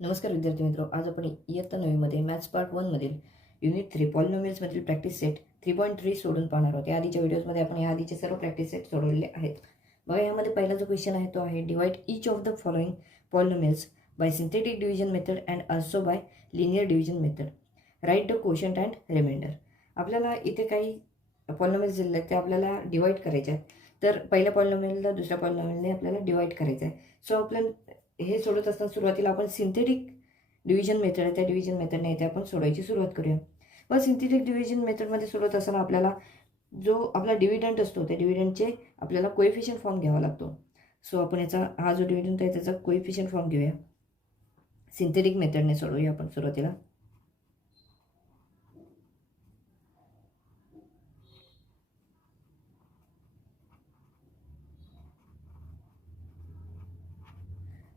नमस्कार विद्यार्थी मित्रो, आज आपण इयत्ता 9मध्ये मॅथ्स पार्ट 1मधील युनिट 3 पॉलिनॉमियल्समधील प्रॅक्टिस सेट 3.3 सोडून पाहणार आहोत. या आधीच्या व्हिडिओजमध्ये आपण या आधीचे सर्व प्रॅक्टिस सेट सोडवलेले आहेत. बघा, यामध्ये पहिला जो क्वेश्चन आहे तो आहे divide each of the following polynomials by synthetic division method and also by linear division method. Write the quotient and remainder. आपल्याला इथे काही पॉलिनॉमियल्स दिलेले आहेत ते आपल्याला डिवाइड करायचे आहेत. तर पहिल्या पॉलिनॉमियलला दुसऱ्या पॉलिनॉमियलने आपल्याला डिवाइड करायचं आहे. सो आपण हे सोडत असताना सुरुवातीला आपण सिंथेटिक डिव्हिजन मेथड आहे त्या डिव्हिजन मेथडने इथे आपण सोडवायची सुरुवात करूया. पण सिंथेटिक डिव्हिजन मेथडमध्ये सोडवत असताना आपल्याला जो आपला डिव्हिडंट असतो त्या डिव्हिडंटचे आपल्याला कोएफिशियंट फॉर्म घ्यावा लागतो. सो आपण याचा हा जो डिव्हिडंट आहे त्याचा कोएफिशियंट फॉर्म घेऊया. सिंथेटिक मेथडने सोडवूया आपण सुरुवातीला.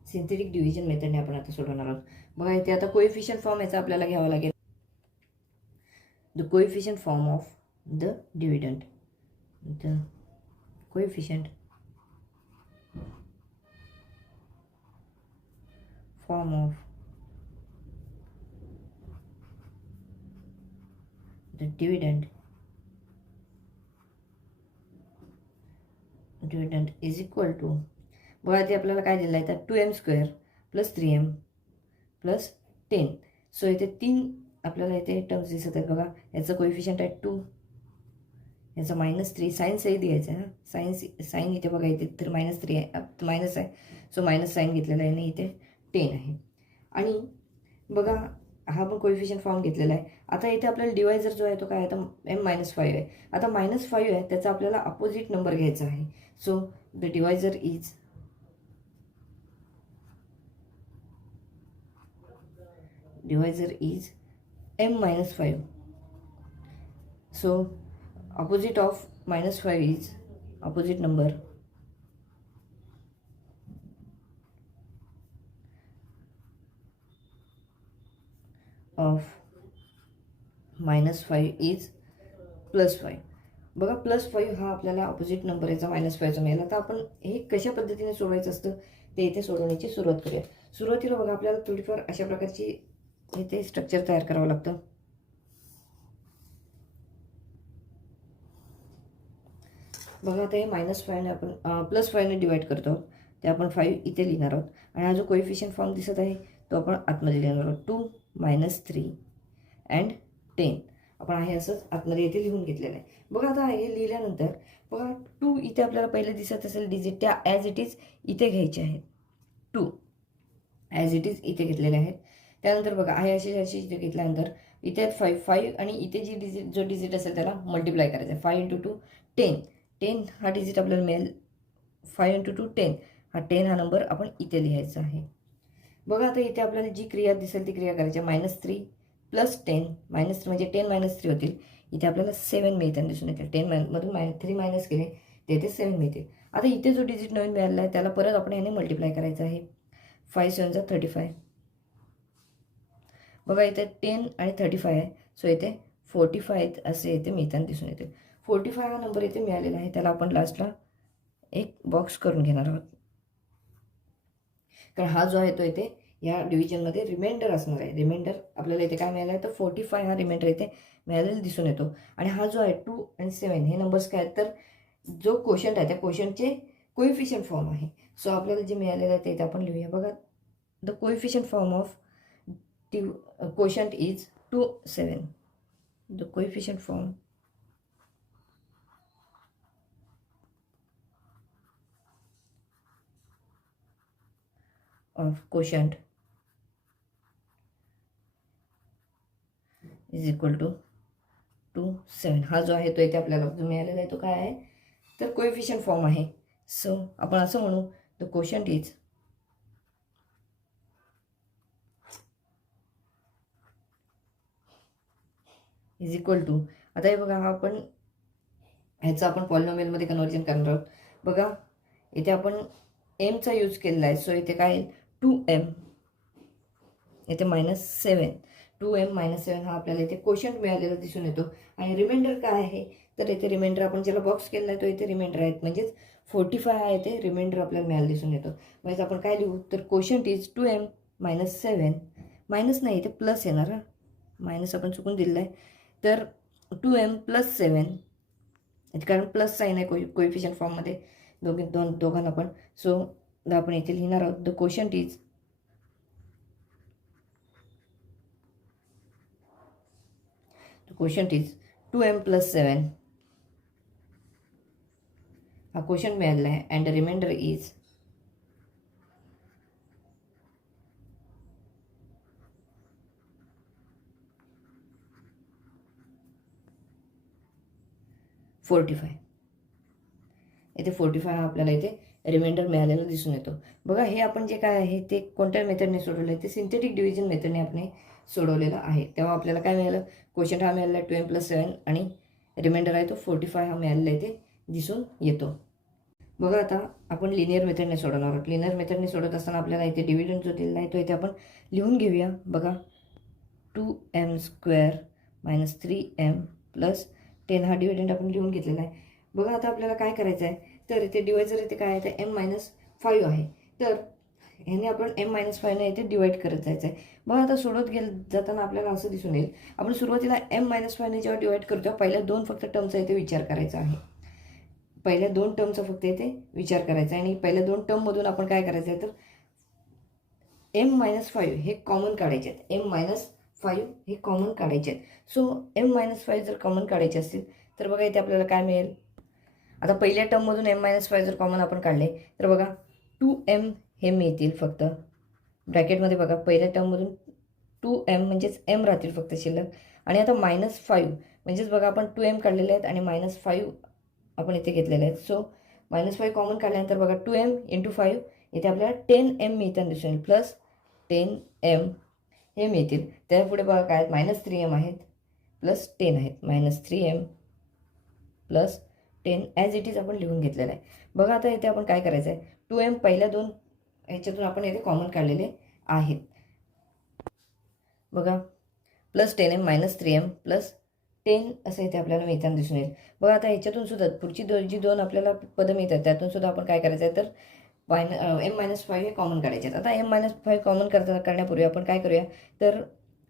सिंथेटिक डिव्हिजन मेथडने आपण आता सोडवणार आहोत. बघा, इथे आता कोएफिशियंट फॉर्म याचा आपल्याला घ्यावा लागेल. The coefficient form of the dividend. The coefficient form of the dividend is equal to, बघा ते आपल्याला काय दिलं आहे तर 2m² + 3m + 10. सो इथे 3 आपल्याला इथे टर्म्स दिसत आहेत. बघा, याचं कोएफिशियंट आहे 2, याचा -3. साईन सही द्यायचं आहे ना. साईन इथे बघा इथे तर -3 आहे, मायनस आहे. सो मायनस साईन घेतलेला आहे आणि इथे 10 आहे. आणि बघा, हा पण कोएफिशियंट फॉर्म घेतलेला आहे. आता इथे आपल्याला डिवायझर जो आहे तो काय आहे तर m-5 आहे. आता -5 आहे त्याचा आपल्याला अपोजिट नंबर घ्यायचा आहे. So the divisor is m-5. So opposite of -5 is opposite number of -5 is +5. बघा, +5 हा आपल्याला ऑपोजिट नंबर याचा -5चा मिळाला. तर आपण हे कशा पद्धतीने सोडवायचं असतं ते इथे सोडवण्याची सुरुवात करूया. सुरुवातीला बघा आपल्याला थोडीफार अशा प्रकारची इथे स्ट्रक्चर तयार करावं लागतं. बघा, आता हे -5ने आपण +5ने डिवाइड करतो आहोत. ते आपण 5 इथे लिहिणार आहोत. आणि हा जो कोएफिशियंट फॉर्म दिसत आहे तो आपण आतमध्ये लिहिणार आहोत. 2 - 3 अँड 10 आपण आहे असंच आतमध्ये इथे लिहून घेतलेलं आहे. बघा, आता हे लिहिल्यानंतर बघा 2 इथे आपल्याला पहिले दिसत असेल डिजिट, त्या ॲज इट इज इथे घ्यायचे आहेत. 2 ॲज इट इज इथे घेतलेले आहेत. त्यानंतर बघा आहे अशी इथे घेतल्यानंतर इथे 5 आणि इथे जो डिजिट असेल त्याला मल्टिप्लाय करायचं आहे. 5 × 2 10. 10 हा डिजिट आपल्याला मिळेल. 5 × 2 10. हा 10 हा नंबर आपण इथे लिहायचा आहे. बघा, आता इथे आपल्याला जी क्रिया दिसेल ती क्रिया करायची. -3 + 10. -3 म्हणजे 10 - 3 होतील. इथे आपल्याला 7 मिळताना दिसून येतील. 10 मधून 3 मायनस केले ते इथे 7 मिळतील. आता इथे जो डिजिट नवीन मिळालेला आहे त्याला परत आपण ह्याने मल्टिप्लाय करायचं आहे. 5 × 7 = 35. बघा, इथे 10 आणि 35 आहे. सो इथे 45 असे इथे मिळताना दिसून येतील. 45 हा नंबर इथे मिळालेला आहे. त्याला आपण लास्टला एक बॉक्स करून घेणार आहोत. कारण हा जो आहे तो इथे या डिव्हिजनमध्ये रिमाइंडर असणार आहे. रिमाइंडर आपल्याला इथे काय मिळालं आहे तर 45 हा रिमाइंडर इथे मिळालेला दिसून येतो. आणि हा जो आहे 2 आणि 7 हे नंबर्स काय आहेत तर जो कोशंट आहे त्या कोशंटचे कोएफिशियंट फॉर्म आहे. सो आपल्याला जे मिळालेलं आहे ते इथे आपण लिहूया. बघा, the coefficient form of quotient is 2, 7. The coefficient form of quotient is equal to 2, 7. हा जो आहे तो इथे आपल्याला जो मिळालेला आहे तो काय आहे तर कोएफिशियंट फॉर्म आहे. सो आपण असं म्हणू the quotient is equal to, आता हे बघा, हा आपण ह्याचं आपण पॉलिनॉमियलमध्ये कन्वर्जन करणार आहोत. बघा, इथे आपण एमचा यूज केलेला आहे. सो इथे काय येईल 2m, इथे -7. 2m - 7 हा आपल्याला इथे कोशंट मिळालेला दिसून येतो. आणि रिमाइंडर काय आहे तर इथे रिमाइंडर आपण ज्याला बॉक्स केलेला आहे तो इथे रिमाइंडर आहेत. म्हणजेच 45 हा इथे रिमाइंडर आपल्याला मिळायला दिसून येतो. म्हणजे आपण काय लिहू तर कोशंट इज 2m -7 मायनस नाही इथे प्लस येणार, मायनस आपण चुकून दिलेलं आहे. तर 2m + 7 कारण प्लस साईन आहे कोइफिशियंट फॉर्ममध्ये दोघांना पण. सो आपण इथे लिहिणार आहोत द कोशंट इज 2m + 7. हा क्वेश्चन मिळालेला आहे. And the remainder is 45. इथे 45 हा आपल्याला इथे रिमाइंडर मिळालेला दिसून येतो. बघा हे आपण जे काय आहे ते कोणत्या मेथडने सोडवलं आहे, ते सिंथेटिक डिव्हिजन मेथडने आपण सोडवलेलं आहे. तेव्हा आपल्याला काय मिळालं, क्वेश्चन हा मिळालेला आहे 2m + 7 आणि रिमाइंडर आहे तो 45 हा मिळालेला इथे दिसून येतो. बघा आता आपण लिनियर मेथडने सोडवणार आहोत. लिनियर मेथडने सोडवत असताना आपल्याला इथे डिव्हिडंड जो दिलेला आहे तो इथे आपण लिहून घेऊया. बघा 2m² - 3m + 10 हा डिव्हिडंड आपण लिहून घेतलेला आहे. बघा आता आपल्याला काय करायचं आहे, तर इथे डिवायझर इथे काय आहे, तर m - 5 आहे. तर ह्याने आपण m - 5 ने इथे डिवाईड करत जायचं आहे. बघा आता सोडवत जाताना आपल्याला असं दिसून येईल, आपण सुरुवातीला m - 5 ने जेव्हा डिवाईड करतो पहिल्या 2 फक्त टर्मचा इथे विचार करायचा आहे. पहिल्या 2 टर्मचा फक्त इथे विचार करायचा आहे आणि पहिल्या 2 टर्ममधून आपण काय करायचं आहे, तर m - 5 हे कॉमन काढायचे आहेत. m - 5 हे कॉमन काढायचे आहेत. सो m - 5 जर कॉमन काढायचे असतील तर बघा इथे आपल्याला काय मिळेल. आता पहिल्या टर्ममधून m - 5 जर कॉमन आपण काढले तर बघा 2m हे मिळतील फक्त ब्रॅकेटमध्ये. बघा पहिल्या टर्ममधून 2m म्हणजेच m राहतील फक्त शिल्लक. आणि आता -5 म्हणजेच बघा आपण 2m काढलेले आहेत आणि -5 आपण इथे घेतलेले आहेत. सो -5 कॉमन काढल्यानंतर बघा 2m × 5 इथे आपल्याला 10m मिळताना दिसून येईल, प्लस 10m हे मिळतील. त्यापुढे बघा काय आहेत, -3m आहेत प्लस 10 आहेत. -3m + 10 ॲज इट इज आपण लिहून घेतलेलं आहे. बघा आता इथे आपण काय करायचं आहे, 2m पहिल्या 2 ह्याच्यातून आपण इथे कॉमन काढलेले आहेत. बघा +10m - 3m + 10 असं इथे आपल्याला मिळताना दिसून येईल. बघा आता ह्याच्यातून सुद्धा पुढची जी 2 आपल्याला पदं मिळतात त्यातून सुद्धा आपण काय करायचं आहे, तर m - 5 हे कॉमन काढायचे आहेत. आता m - 5 कॉमन करण्यापूर्वी आपण काय करूया, तर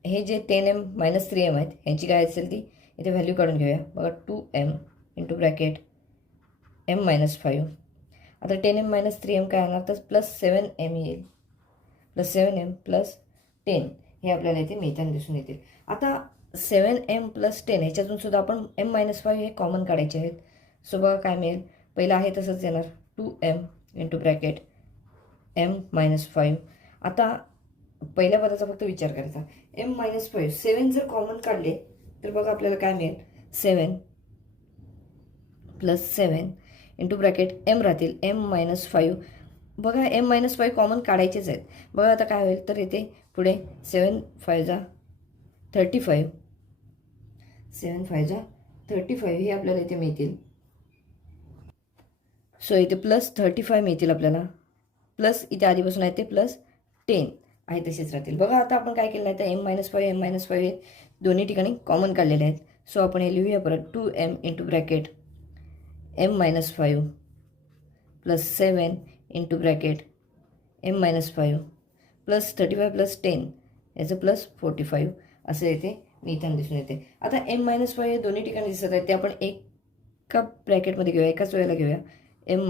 हे जे 10m - 3m आहेत ह्यांची काय असेल ती इथे व्हॅल्यू काढून घेऊया. बघा 2m × ब्रॅकेट m - 5. आता 10m - 3m काय येणार, तर +7m येईल. +7m + 10 हे आपल्याला इथे मिळताना दिसून येतील. आता 7m + 10 ह्याच्यातून सुद्धा आपण m - 5 हे कॉमन काढायचे आहेत. सो बघा काय मिळेल, पहिलं आहे तसंच येणार 2m × ब्रॅकेट m - 5. आता पहिल्या पदाचा फक्त विचार करायचा. m - 5 7 जर कॉमन काढले तर बघा आपल्याला काय मिळेल, 7 + 7 × ब्रॅकेट m राहतील m - 5. बघा m - 5 कॉमन काढायचेच आहेत. बघा आता काय होईल, तर इथे पुढे 7 × 5 = 35. 7 × 5 = 35 हे आपल्याला इथे मिळतील. सो इथे +35 मिळतील आपल्याला, प्लस इथे आधीपासून आहे ते +10 आहे तसेच राहतील. बघा आता आपण काय केलं आहे, तर m - 5 m - 5 हे दोन्ही ठिकाणी कॉमन काढलेले आहेत. सो आपण हे लिहूया परत 2m × bracket m - 5 + 7 × bracket m - 5 + 35 + 10 याचं +45 असं इथे मिळताना दिसून येते. आता m - 5 हे दोन्ही ठिकाणी दिसत आहेत ते आपण एका ब्रॅकेटमध्ये घेऊया, एकाच वेळेला घेऊया m -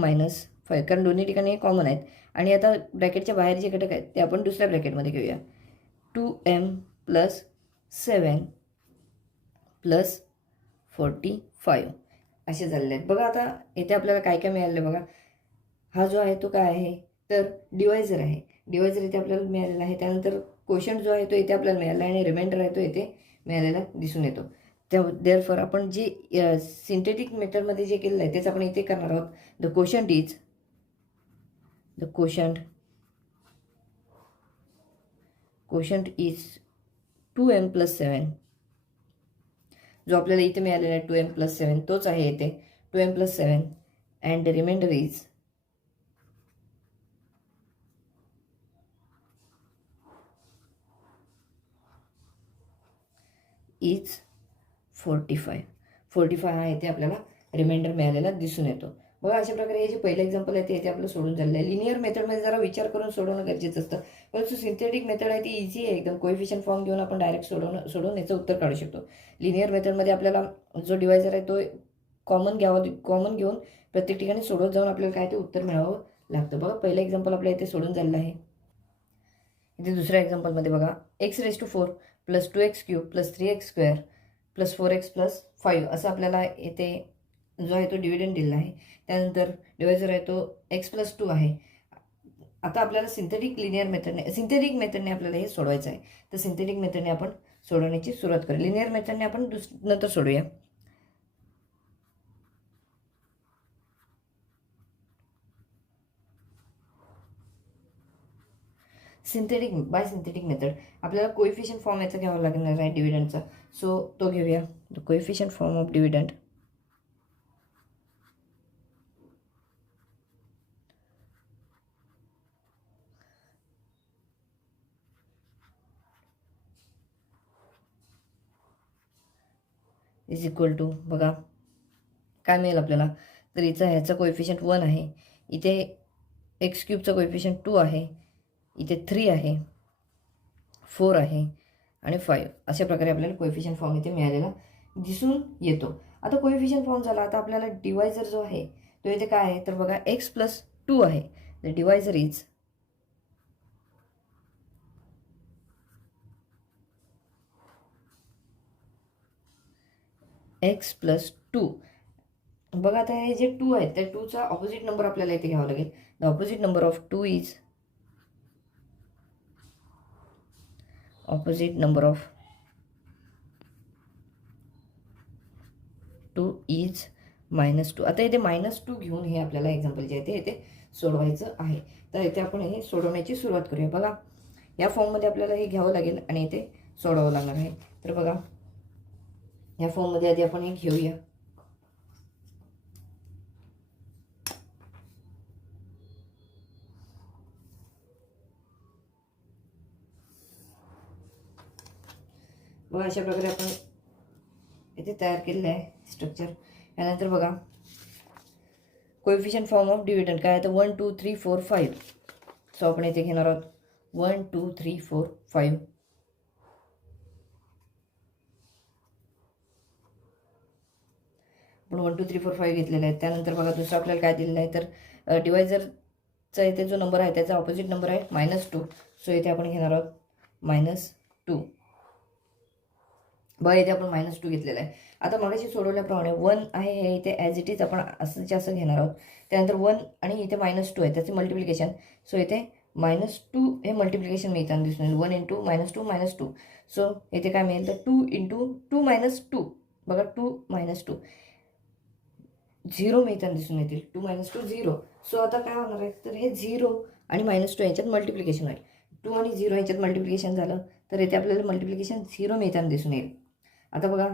5 कारण दोन्ही ठिकाणी हे कॉमन आहेत. आणि आता ब्रॅकेटच्या बाहेर जे घटक आहेत ते आपण दुसऱ्या ब्रॅकेटमध्ये घेऊया. 2m + 7 + 45 असे झालेले आहेत. बघा आता इथे आपल्याला काय काय मिळालेलं बघा. हा जो आहे तो काय आहे, तर डिवायझर आहे. डिवायझर इथे आपल्याला मिळालेला आहे. त्यानंतर क्वोशंट जो आहे तो इथे आपल्याला मिळाला आहे आणि रिमाइंडर आहे तो इथे मिळालेला दिसून येतो. देअरफॉर आपण जे सिंथेटिक मेथडमध्ये जे केलेलं आहे तेच आपण इथे करणार आहोत. The quotient is 2m + 7. जो आपल्याला इथे मिळालेला आहे 2m + 7 तोच आहे इथे 2m + 7 अँड रिमाइंडर इज 45. 45 हा इथे आपल्याला रिमाइंडर मिळालेला दिसून येतो. बघा अशा प्रकारे हे जे पहिलं एक्झाम्पल आहे ते आपलं सोडून झालेलं आहे. लिनियर मेथडमध्ये जरा विचार करून सोडवणं गरजेचं असतं, परंतु सिंथेटिक मेथड आहे ती इझी आहे एकदम. कोएफिशियंट फॉर्म घेऊन आपण डायरेक्ट सोडवून याचं उत्तर काढू शकतो. लिनियर मेथडमध्ये आपल्याला जो डिवायझर आहे तो कॉमन घेऊन प्रत्येक ठिकाणी सोडवत जाऊन आपल्याला काय ते उत्तर मिळावं लागतं. बघा पहिलं एक्झाम्पल आपल्या इथे सोडून झालेलं आहे. इथे दुसऱ्या एक्झाम्पलमध्ये बघा x⁴ + 2x³ + 3x² + 4x + 5 असं आपल्याला इथे जो आहे तो डिव्हिडंड दिलेला आहे. त्यानंतर डिवायझर आहे तो x+2 आहे. आता आपल्याला सिंथेटिक मेथडने आपल्याला हे सोडवायचं आहे. तर सिंथेटिक मेथडने आपण सोडवण्याची सुरुवात करू. लिनियर मेथडने आपण नंतर सोडूया. बाय सिंथेटिक मेथड आपल्याला कोएफिशियंट फॉर्म याचा घ्यावा लागणार आहे डिव्हिडंडचा. सो तो घेऊया. The coefficient form of dividend is equal to बघा काय मिळेल आपल्याला. तर इथं ह्याचा कोएफिशियंट 1 आहे, इथे x³ कोएफिशियंट 2 आहे, इथे 3 आहे, 4 आहे आणि 5. अशा प्रकारे आपल्याला कोएफिशियंट फॉर्म इथे मिळालेला दिसून येतो. आता कोएफिशियंट फॉर्म झाला. आता आपल्याला डिवायझर जो आहे तो इथे काय आहे तर बघा x+2 आहे. The divisor is x+2. बघा आता हे जे 2 आहे त्या 2चा ऑपोजिट नंबर आपल्याला इथे घ्यावा लागेल. The opposite number of 2 is opposite number of 2 is -2. आता इथे -2 घेऊन हे आपल्याला एक्झाम्पल जे आहे ते इथे सोडवायचं आहे. तर इथे आपण हे सोडवण्याची सुरुवात करूया. बघा या फॉर्ममध्ये आपल्याला हे घ्यावं लागेल आणि इथे सोडवावं लागणार आहे. तर बघा या फॉर्ममध्ये आधी आपण हे घेऊया. बघा अशा प्रकारे आपण इथे तयार केलेलं आहे स्ट्रक्चर. यानंतर बघा कोएफिशियंट फॉर्म ऑफ डिव्हिडंड काय आहे तर 1 2 3 4 5. सो आपण इथे घेणार आहोत 1 2 3 4 5. आपण 1 2 3 4 5 घेतलेला आहे. त्यानंतर बघा दुसरं आपल्याला काय दिलेलं आहे तर डिवायझरचा इथे जो नंबर आहे त्याचा ऑपोजिट नंबर आहे -2. सो इथे आपण घेणार आहोत -2. बघा इथे आपण -2 घेतलेला आहे. आता मगाशी सोडवल्याप्रमाणे 1 आहे हे इथे ॲज इट इज आपण असं घेणार आहोत. त्यानंतर 1 आणि इथे -2 आहे त्याचे मल्टिप्लिकेशन. सो इथे -2 हे मल्टिप्लिकेशन मिळताना दिसून येईल. 1 × -2 सो इथे काय मिळेल तर 2 × 2 - 2. बघा 2 - 2 0 मिळताना दिसून येतील. 2 - 2 0. सो आता काय होणार आहे तर हे 0 आणि -2 याच्यात मल्टिप्लिकेशन होईल. 2 आणि 0 याच्यात मल्टिप्लिकेशन झालं तर इथे आपल्याला मल्टिप्लिकेशन 0 मिळताना दिसून येईल. आता बघा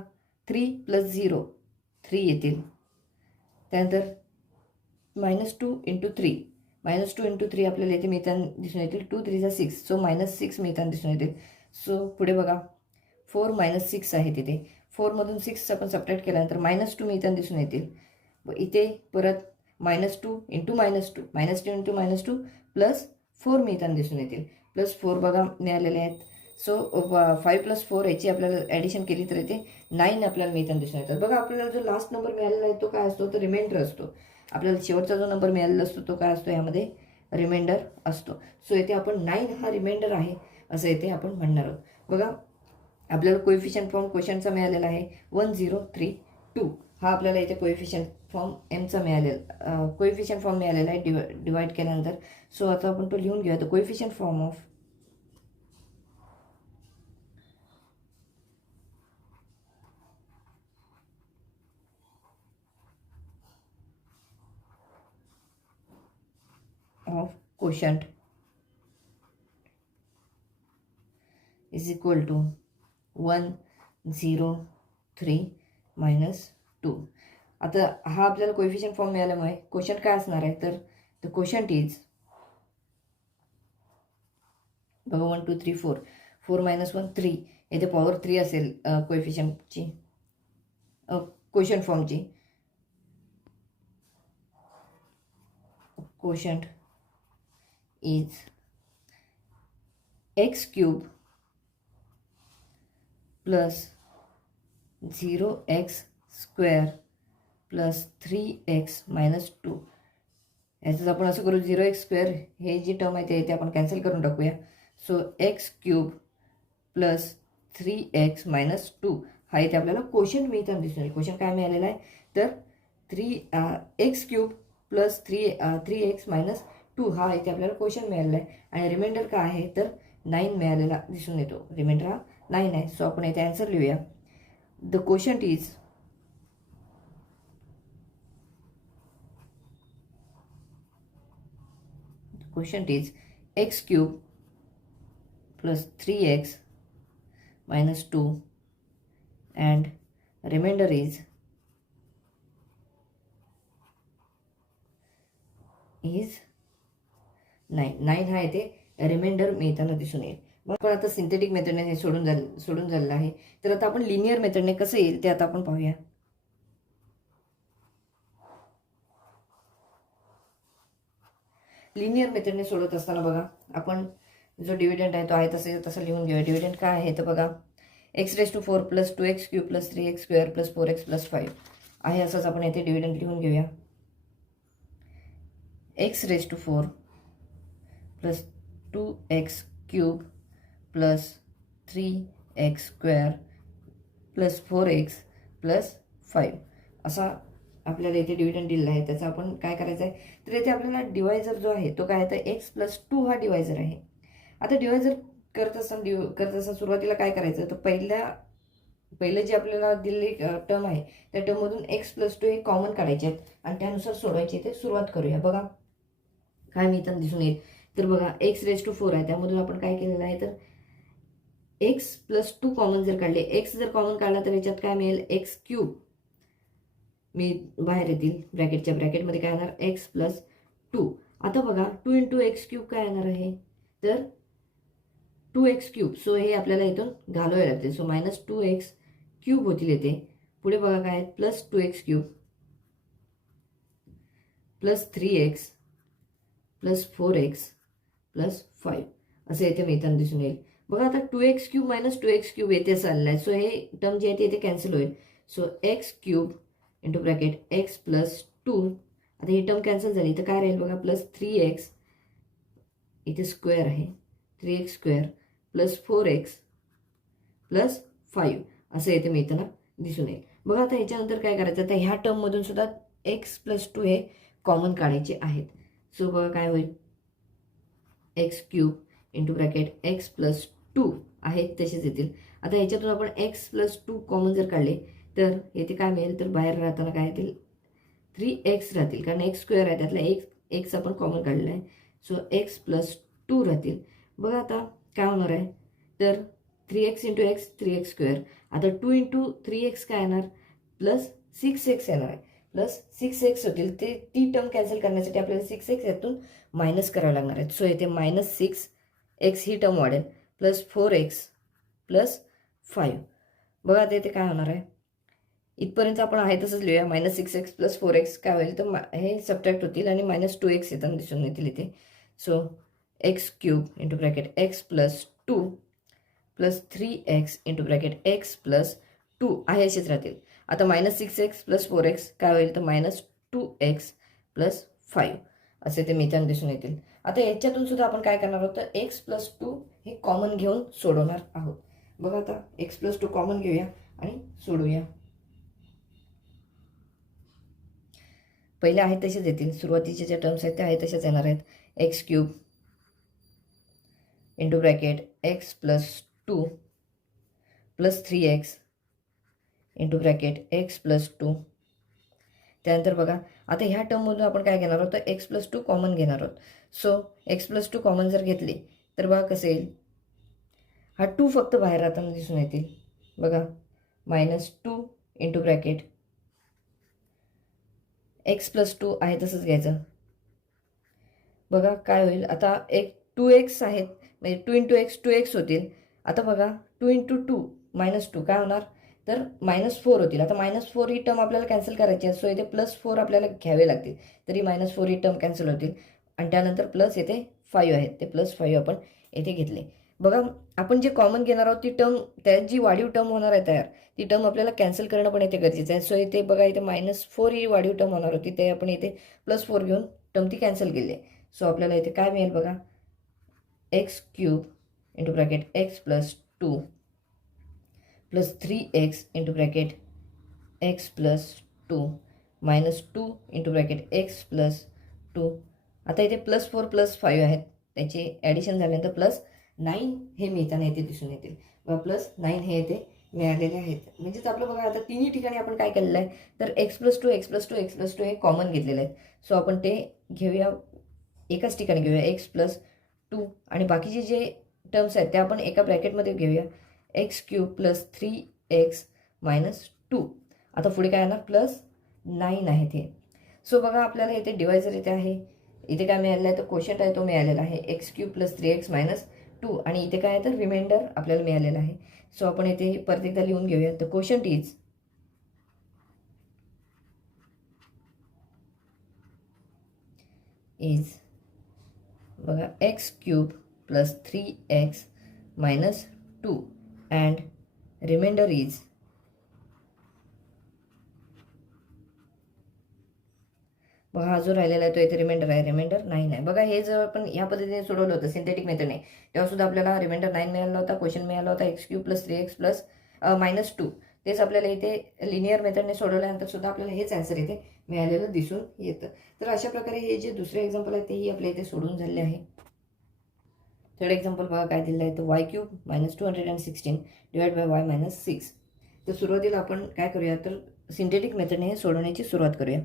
3 + 0 3 येतील. त्यानंतर -2 × 3 -2 × 3 आपल्याला इथे मिळताना दिसून येतील. 2 3 6 सो -6 मिळताना दिसून येतील. सो पुढे बघा 4 - 6 आहे तिथे. 4 मधून 6 आपण सबट्रॅक्ट केल्यानंतर -2 मिळताना दिसून येतील. व इथे परत -2 × -2 -2 × -2 +4 मिळताना दिसून येतील. +4 बघा मिळालेले आहेत. सो 5 + 4 याची आपल्याला ॲडिशन केली तर इथे 9 आपल्याला मिळताना दिसून येतात. बघा आपल्याला जो लास्ट नंबर मिळालेला आहे तो काय असतो तर रिमाइंडर असतो. आपल्याला शेवटचा जो नंबर मिळालेला असतो तो काय असतो यामध्ये रिमाइंडर असतो. सो इथे आपण 9 हा रिमाइंडर आहे असं इथे आपण म्हणणार आहोत. बघा आपल्याला कोएफिशियंट फॉर्म क्वेश्चनचा मिळालेला आहे 1 0 3 2. हा आपल्याला इथे कोएफिशियंट फॉर्म एमचा कोएफिशियंट फॉर्म मिळालेला आहे डिवाइड केल्यानंतर. सो आता आपण तो लिहून घेऊया. तर coefficient form of quotient is equal to 1 0 3 -2. आता हा आपल्याला कोएफिशियंट फॉर्म मिळाल्यामुळे क्वोशंट काय असणार आहे तर द क्वोशंट इज बघा 1 2 3 4 4 - 1 3 इथे पॉवर 3 असेल कोएफिशियंटची क्वोशंट फॉर्मची. quotient is x cube plus 0x square plus 3x minus 2. याचंच आपण असं करू 0x स्क्वेअर हे जी टर्म आहे ते आपण कॅन्सल करून टाकूया. So x cube plus 3x minus 2 हा इथे आपल्याला क्वोशंट मिळताना दिसून येईल. क्वोशंट काय मिळालेला आहे तर x cube plus 3x minus 2 हा इथे आपल्याला क्वोशंट मिळालेला आहे. आणि रिमाइंडर काय आहे तर 9 मिळालेला दिसून येतो. रिमाइंडर हा 9 आहे. सो आपण इथे आन्सर लिहूया. The quotient is x cube plus 3x minus 2 and remainder is 9 हा इथे रिमाइंडर मिळताना दिसून येईल. मग पण आता सिंथेटिक मेथडने हे सोडून झालेलं आहे. तर आता आपण लिनियर मेथडने कसं येईल ते आता आपण पाहूया. लिनियर मेथडने सोडत असताना बघा आपण जो डिव्हिडंड आहे तो आहे तसं लिहून घेऊया. डिव्हिडंड काय आहे तर बघा x⁴ plus 2x cube plus 3x square plus 4x plus 5 आहे. असंच आपण इथे डिव्हिडंड लिहून घेऊया. x⁴ plus 2x cube plus 3x square plus 4x plus 5 असा आपल्याला इथे डिव्हिडंड दिलेला आहे. त्याचा आपण काय करायचं आहे तर इथे आपल्याला डिवायझर जो आहे तो काय तर x प्लस 2 हा डिवायझर आहे. आता डिवायझर करत असताना सुरुवातीला काय करायचं तर पहिलं जे आपल्याला दिलेली टर्म आहे त्या टर्ममधून x प्लस 2 हे कॉमन काढायचे आहेत आणि त्यानुसार सोडवायचे ते सुरुवात करूया. बघा काय मिळताना दिसून येईल तर बघा x⁴ आहे त्यामधून आपण काय केलेलं आहे तर x प्लस 2 कॉमन जर काढले x जर कॉमन काढला तर याच्यात काय मिळेल x क्यूब मी बाहेर येतील ब्रॅकेटमध्ये काय येणार x प्लस 2. आता बघा 2 × x क्यूब काय येणार आहे तर 2x क्यूब. सो हे आपल्याला इथून घालवावे लागते. सो मायनस 2x क्यूब होतील येते. पुढे बघा काय plus 2x cube plus 3x plus 4x plus 5 असं येथे मिळताना दिसून येईल. बघा आता 2x cube minus 2x cube येथे चाललं आहे. सो हे टर्म जे आहे ते इथे कॅन्सल होईल. So x cube into bracket x plus 2. आता ही टर्म कॅन्सल झाली तर काय राहील बघा प्लस 3x इथे स्क्वेअर आहे 3x square plus 4x plus 5 असं येथे मिळताना दिसून येईल. बघा आता ह्याच्यानंतर काय करायचं तर ह्या टर्ममधून सुद्धा x प्लस 2 हे कॉमन काढायचे आहेत. सो बघा काय होईल x cube into bracket x plus 2 आहेत तसेच येतील. आता ह्याच्यातून आपण x प्लस 2 कॉमन जर काढले तर येथे काय मिळेल तर बाहेर राहताना काय येतील 3x राहतील कारण x स्क्वेअर आहे त्यातला x आपण कॉमन काढलेला आहे. सो x प्लस 2 राहतील. बघा आता काय होणार आहे तर 3x × x 3x स्क्वेअर. आता 2 × 3x काय येणार प्लस 6x येणार आहे. प्लस 6x होतील. ती टर्म कॅन्सल करण्यासाठी आपल्याला 6x यातून मायनस करावं लागणार आहे. सो येथे मायनस 6x ही टर्म वाढेल प्लस 4x प्लस 5. बघा आता इथे काय होणार आहे इथपर्यंत आपण आहे तसंच लिहूया. मायनस 6x प्लस 4x काय होईल तर हे सबट्रॅक्ट होतील आणि मायनस 2x येताना दिसून येतील इथे. So x cube into bracket x plus 2 plus 3x into bracket x plus 2 आहे असेच राहतील. आता मायनस 6x प्लस 4x काय होईल तर मायनस 2x प्लस 5 असे ते मिळताना दिसून येतील. आता याच्यातून सुद्धा आपण काय करणार आहोत तर x प्लस 2 हे कॉमन घेऊन सोडवणार आहोत. बघा आता x प्लस 2 कॉमन घेऊया आणि सोडवूया. पहिले आहेत तसेच येतील. सुरुवातीचे ज्या टर्म्स आहेत ते आहेत तसेच येणार आहेत. x cube into bracket x plus 2 plus 3x into bracket x plus 2. त्यानंतर बघा आता ह्या टर्ममधून आपण काय घेणार आहोत तर x प्लस 2 कॉमन घेणार आहोत. सो x प्लस 2 कॉमन जर घेतली तर बघा कसं येईल हा 2 फक्त बाहेर राहताना दिसून येतील. बघा minus 2 into bracket x plus 2 आहे तसंच घ्यायचं. बघा काय होईल आता 2x आहेत म्हणजे 2 × x 2x होतील. आता बघा 2 × 2 मायनस 2 काय होणार तर -4 होतील. आता -4 ही टर्म आपल्याला कॅन्सल करायची आहे, सो इथे +4 आपल्याला घ्यावे लागतील. तरी -4 ही टर्म कॅन्सल होतील आणि त्यानंतर प्लस येथे 5 आहेत, ते +5 आपण येथे घेतले. बघा आपण जे कॉमन घेणार आहोत ती टर्म, त्यात जी वाढीव टर्म होणार आहे तयार, ती टर्म आपल्याला कॅन्सल करणं पण इथे गरजेचं आहे. सो इथे बघा इथे -4 ही वाढीव टर्म होणार होती, ते आपण इथे +4 घेऊन टर्म ती कॅन्सल केली आहे. सो आपल्याला इथे काय मिळेल बघा, x³ into bracket x + 2 + 3x into bracket x + 2 -2 into bracket x + 2. आता इथे +4 + 5 आहेत, त्याचे ॲडिशन झाल्यानंतर +9 हे मिळताना इथे दिसून येतील. +9 हे इथे मिळालेले आहेत. म्हणजेच आपलं बघा आता तिन्ही ठिकाणी आपण काय केलेलं आहे, तर x + 2 x + 2 x + 2 हे कॉमन घेतलेले आहेत. सो आपण ते घेऊया, एकाच ठिकाणी घेऊया x + 2 आणि बाकीचे जे टर्म्स आहेत त्या आपण एका ब्रॅकेटमध्ये घेऊया, x³ + 3x - 2. आता पुढे काय येणार, +9 आहे ते. सो बघा आपल्याला इथे डिवायझर इथे आहे, इथे काय मिळालेलं आहे तर कोशंट आहे तो मिळालेला आहे x³ + 3x - 2 आणि इथे काय आहे तर रिमाइंडर आपल्याला मिळालेला आहे. सो आपण इथे परत एकदा लिहून घेऊया, तर कोशंट इज बघा x³ + 3x - 2 and reminder is बघा हा जो राहिलेला आहे तो इथे रिमाइंडर आहे, रिमाइंडर 9 आहे. बघा हे जर आपण ह्या पद्धतीने सोडवलं होतं सिंथेटिक मेथडने, तेव्हा सुद्धा आपल्याला रिमाइंडर 9 मिळाला होता, क्वेश्चन मिळाला होता x³ + 3x + -2. तेच आपल्याला इथे लिनियर मेथडने सोडवल्यानंतर सुद्धा आपल्याला हेच आन्सर इथे मिळालेलं दिसून येतं. तर अशा प्रकारे हे जे दुसरे एक्झाम्पल आहे तेही आपल्या इथे सोडून झाले आहे. थर्ड एक्झाम्पल बघा काय दिलेलं आहे, तर y³ - 216 / y - 6. तर सुरुवातीला आपण काय करूया, तर सिंथेटिक मेथडने हे सोडवण्याची सुरुवात करूया.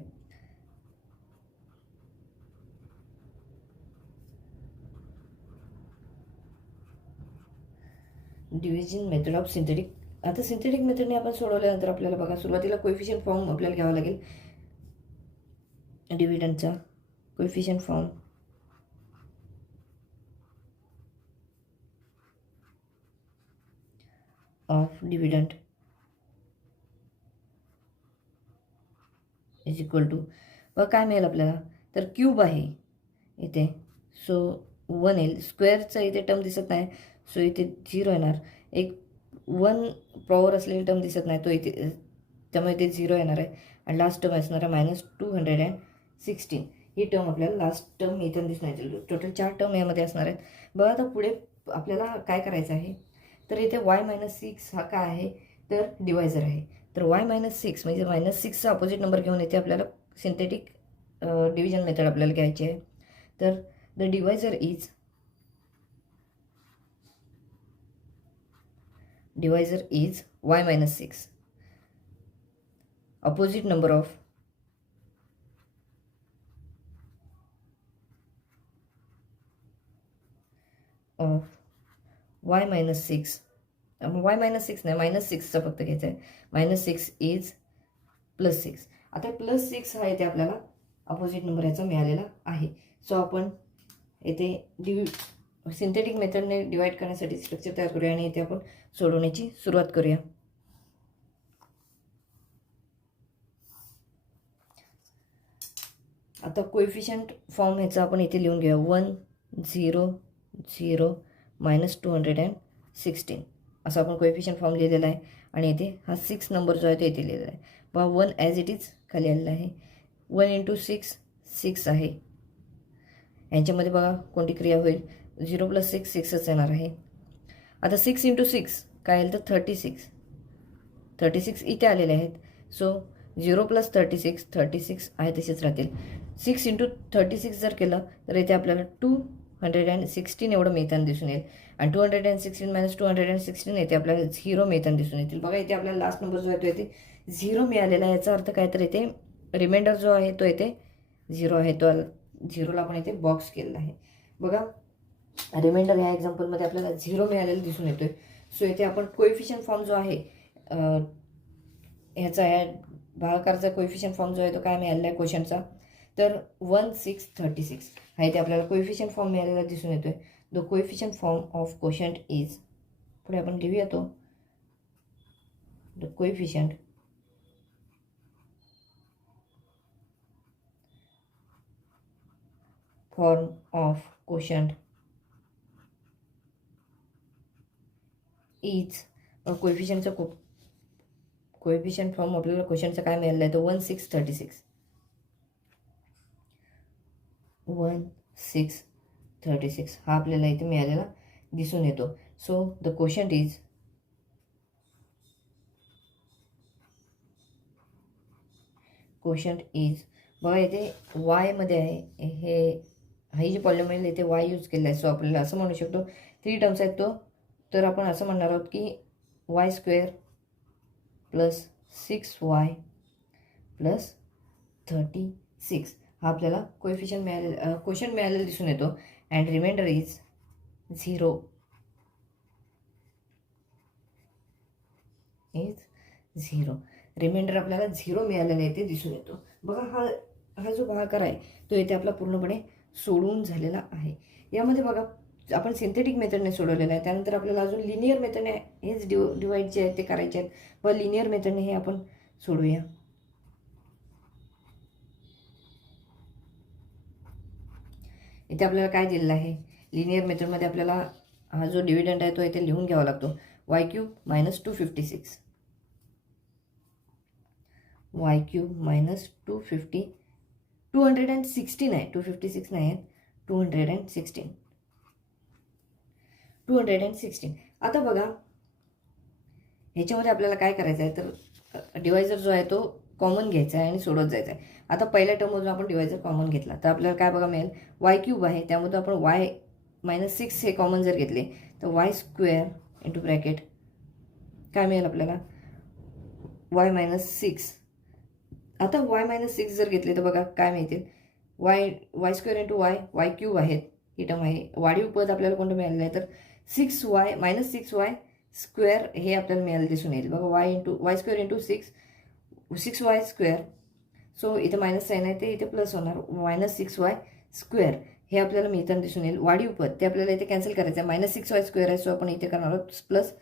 Division method of synthetic. आता सिंथेटिक मेथडने आपण सोडवल्यानंतर आपल्याला बघा सुरुवातीला कोएफिशियंट फॉर्म आपल्याला घ्यावा लागेल, डिव्हिडंटचा coefficient form of dividend is equal to बघा काय मिळेल आपल्याला, तर क्यूब आहे इथे, सो 1 येईल. स्क्वेअरचं इथे टर्म दिसत नाही, सो इथे 0 येणार. एक 1 पॉवर असलेली टर्म दिसत नाही, तो इथे, त्यामुळे इथे 0 येणार आहे. आणि लास्ट टर्म असणार आहे -216. ही टर्म आपल्याला लास्ट टर्म इथं दिसून येतील. टोटल 4 टर्म यामध्ये असणार आहेत. बघा आता पुढे आपल्याला काय करायचं आहे, तर इथे y - 6 हा काय आहे तर डिवायझर आहे. तर y - 6 म्हणजे -6चा अपोजिट नंबर घेऊन इथे आपल्याला सिंथेटिक डिव्हिजन मेथड आपल्याला घ्यायची आहे. तर the divisor is y - 6 opposite number of y - 6. y - 6 नाही, -6चा फक्त घ्यायचा आहे. -6 इज +6. आता +6 हा इथे आपल्याला अपोजिट नंबर याचा मिळालेला आहे. सो आपण इथे सिंथेटिक मेथडने डिवाइड करण्यासाठी स्ट्रक्चर तयार करूया आणि इथे आपण सोडवण्याची सुरुवात करूया. आता कोएफिशियंट फॉर्म ह्याचा आपण इथे लिहून घेऊया, 1 0 0 -216 असं आपण कोएफिशियंट फॉर्म लिहिलेला आहे. आणि इथे हा 6 नंबर जो आहे तो इथे लिहिलेला आहे. बघा 1 ॲज इट इज खाली आलेला आहे. 1 × 6 6 आहे. यांच्यामध्ये बघा कोणती क्रिया होईल, 0 + 6 6च येणार आहे. आता 6 × 6 काय येईल तर 36. 36 इथे आलेले आहेत. सो 0 + 36 36 आहे तसेच राहतील. 6 × 36 जर केलं तर इथे आपल्याला 216 एवढं मिळताना दिसून येईल. आणि 216 - 216 येथे आपल्याला 0 मिळताना दिसून येतील. बघा इथे आपल्याला लास्ट नंबर जो आहे तो इथे 0 मिळालेला आहे. याचा अर्थ काय तर इथे रिमाइंडर जो आहे तो इथे 0 आहे, तो 0ला आपण इथे बॉक्स केलेला आहे. बघा रिमाइंडर ह्या एक्झाम्पलमध्ये आपल्याला 0 मिळालेला दिसून येतोय. सो इथे आपण कोएफिशियंट फॉर्म जो आहे ह्याचा ह्या भागाकारचा कोएफिशियंट फॉर्म जो आहे तो काय मिळालेला आहे क्वेश्चनचा, तर 1 6 36 हा इथे आपल्याला कोएफिशियंट फॉर्म मिळालेला दिसून येतोय. The coefficient form of quotient is, पुढे आपण लिहूया तो the coefficient form of quotient is कोएफिशियंटचं कोएफिशियंट फॉर्म आपल्याला क्वेश्चनचं काय मिळालं आहे तो 1636 1636 हा आपल्याला इथे मिळालेला दिसून येतो. सो द क्वेश्चन इज बघा इथे वायमध्ये आहे ही जी पॉलिनॉमियल इथे वाय यूज केलेला आहे. सो आपल्याला असं म्हणू शकतो 3 टर्म्स आहेत तो, तर आपण असं म्हणणार आहोत की y² + 6y + 36 हा आपल्याला कोएफिशियंट क्वेश्चन मिळालेला दिसून येतो. अँड रिमाइंडर इज 0 रिमाइंडर आपल्याला 0 मिळालेला इथे दिसून येतो. बघा हा जो भागाकार आहे तो इथे आपला पूर्णपणे सोडून झालेला आहे. यामध्ये बघा आपण सिंथेटिक मेथडने सोडवलेलं आहे. त्यानंतर आपल्याला अजून लिनियर मेथडने हेच डिवाईड जे आहेत ते करायचे आहेत. व लिनियर मेथडने हे आपण सोडूया. इथे आपल्याला काय दिलेलं आहे, लिनियर मेथडमध्ये आपल्याला हा जो डिव्हिडंड आहे तो इथे लिहून घ्यावा लागतो. y³ - 256 y³ - 216 आहे, 256 नाही आहे, 216. आता बघा ह्याच्यामध्ये आपल्याला काय करायचं आहे, तर डिवायझर जो आहे तो कॉमन घ्यायचा आहे आणि सोडत जायचा आहे. आता पहिल्या टर्ममधून आपण डिवायझर कॉमन घेतला तर आपल्याला काय बघा मिळेल, y³ आहे त्यामध्ये आपण y - 6 हे कॉमन जर घेतले तर y² इंटू ब्रॅकेट काय मिळेल आपल्याला y - 6. आता y - 6 जर घेतले तर बघा काय मिळतील, y² इंटू y³ आहेत ही टर्म आहे. वाढीव पद आपल्याला कोणतं मिळालेलं आहे तर 6y - 6y² हे आपल्याला मिळालं दिसून येईल. बघा y² इंटू 6y². सो इथे मायनस साईन आहे ते इथे प्लस होणार, -6y² हे आपल्याला मिळताना दिसून येईल. वाढीव पद ते आपल्याला इथे कॅन्सल करायचं आहे, -6y² आहे. सो आपण इथे करणार आहोत प्लस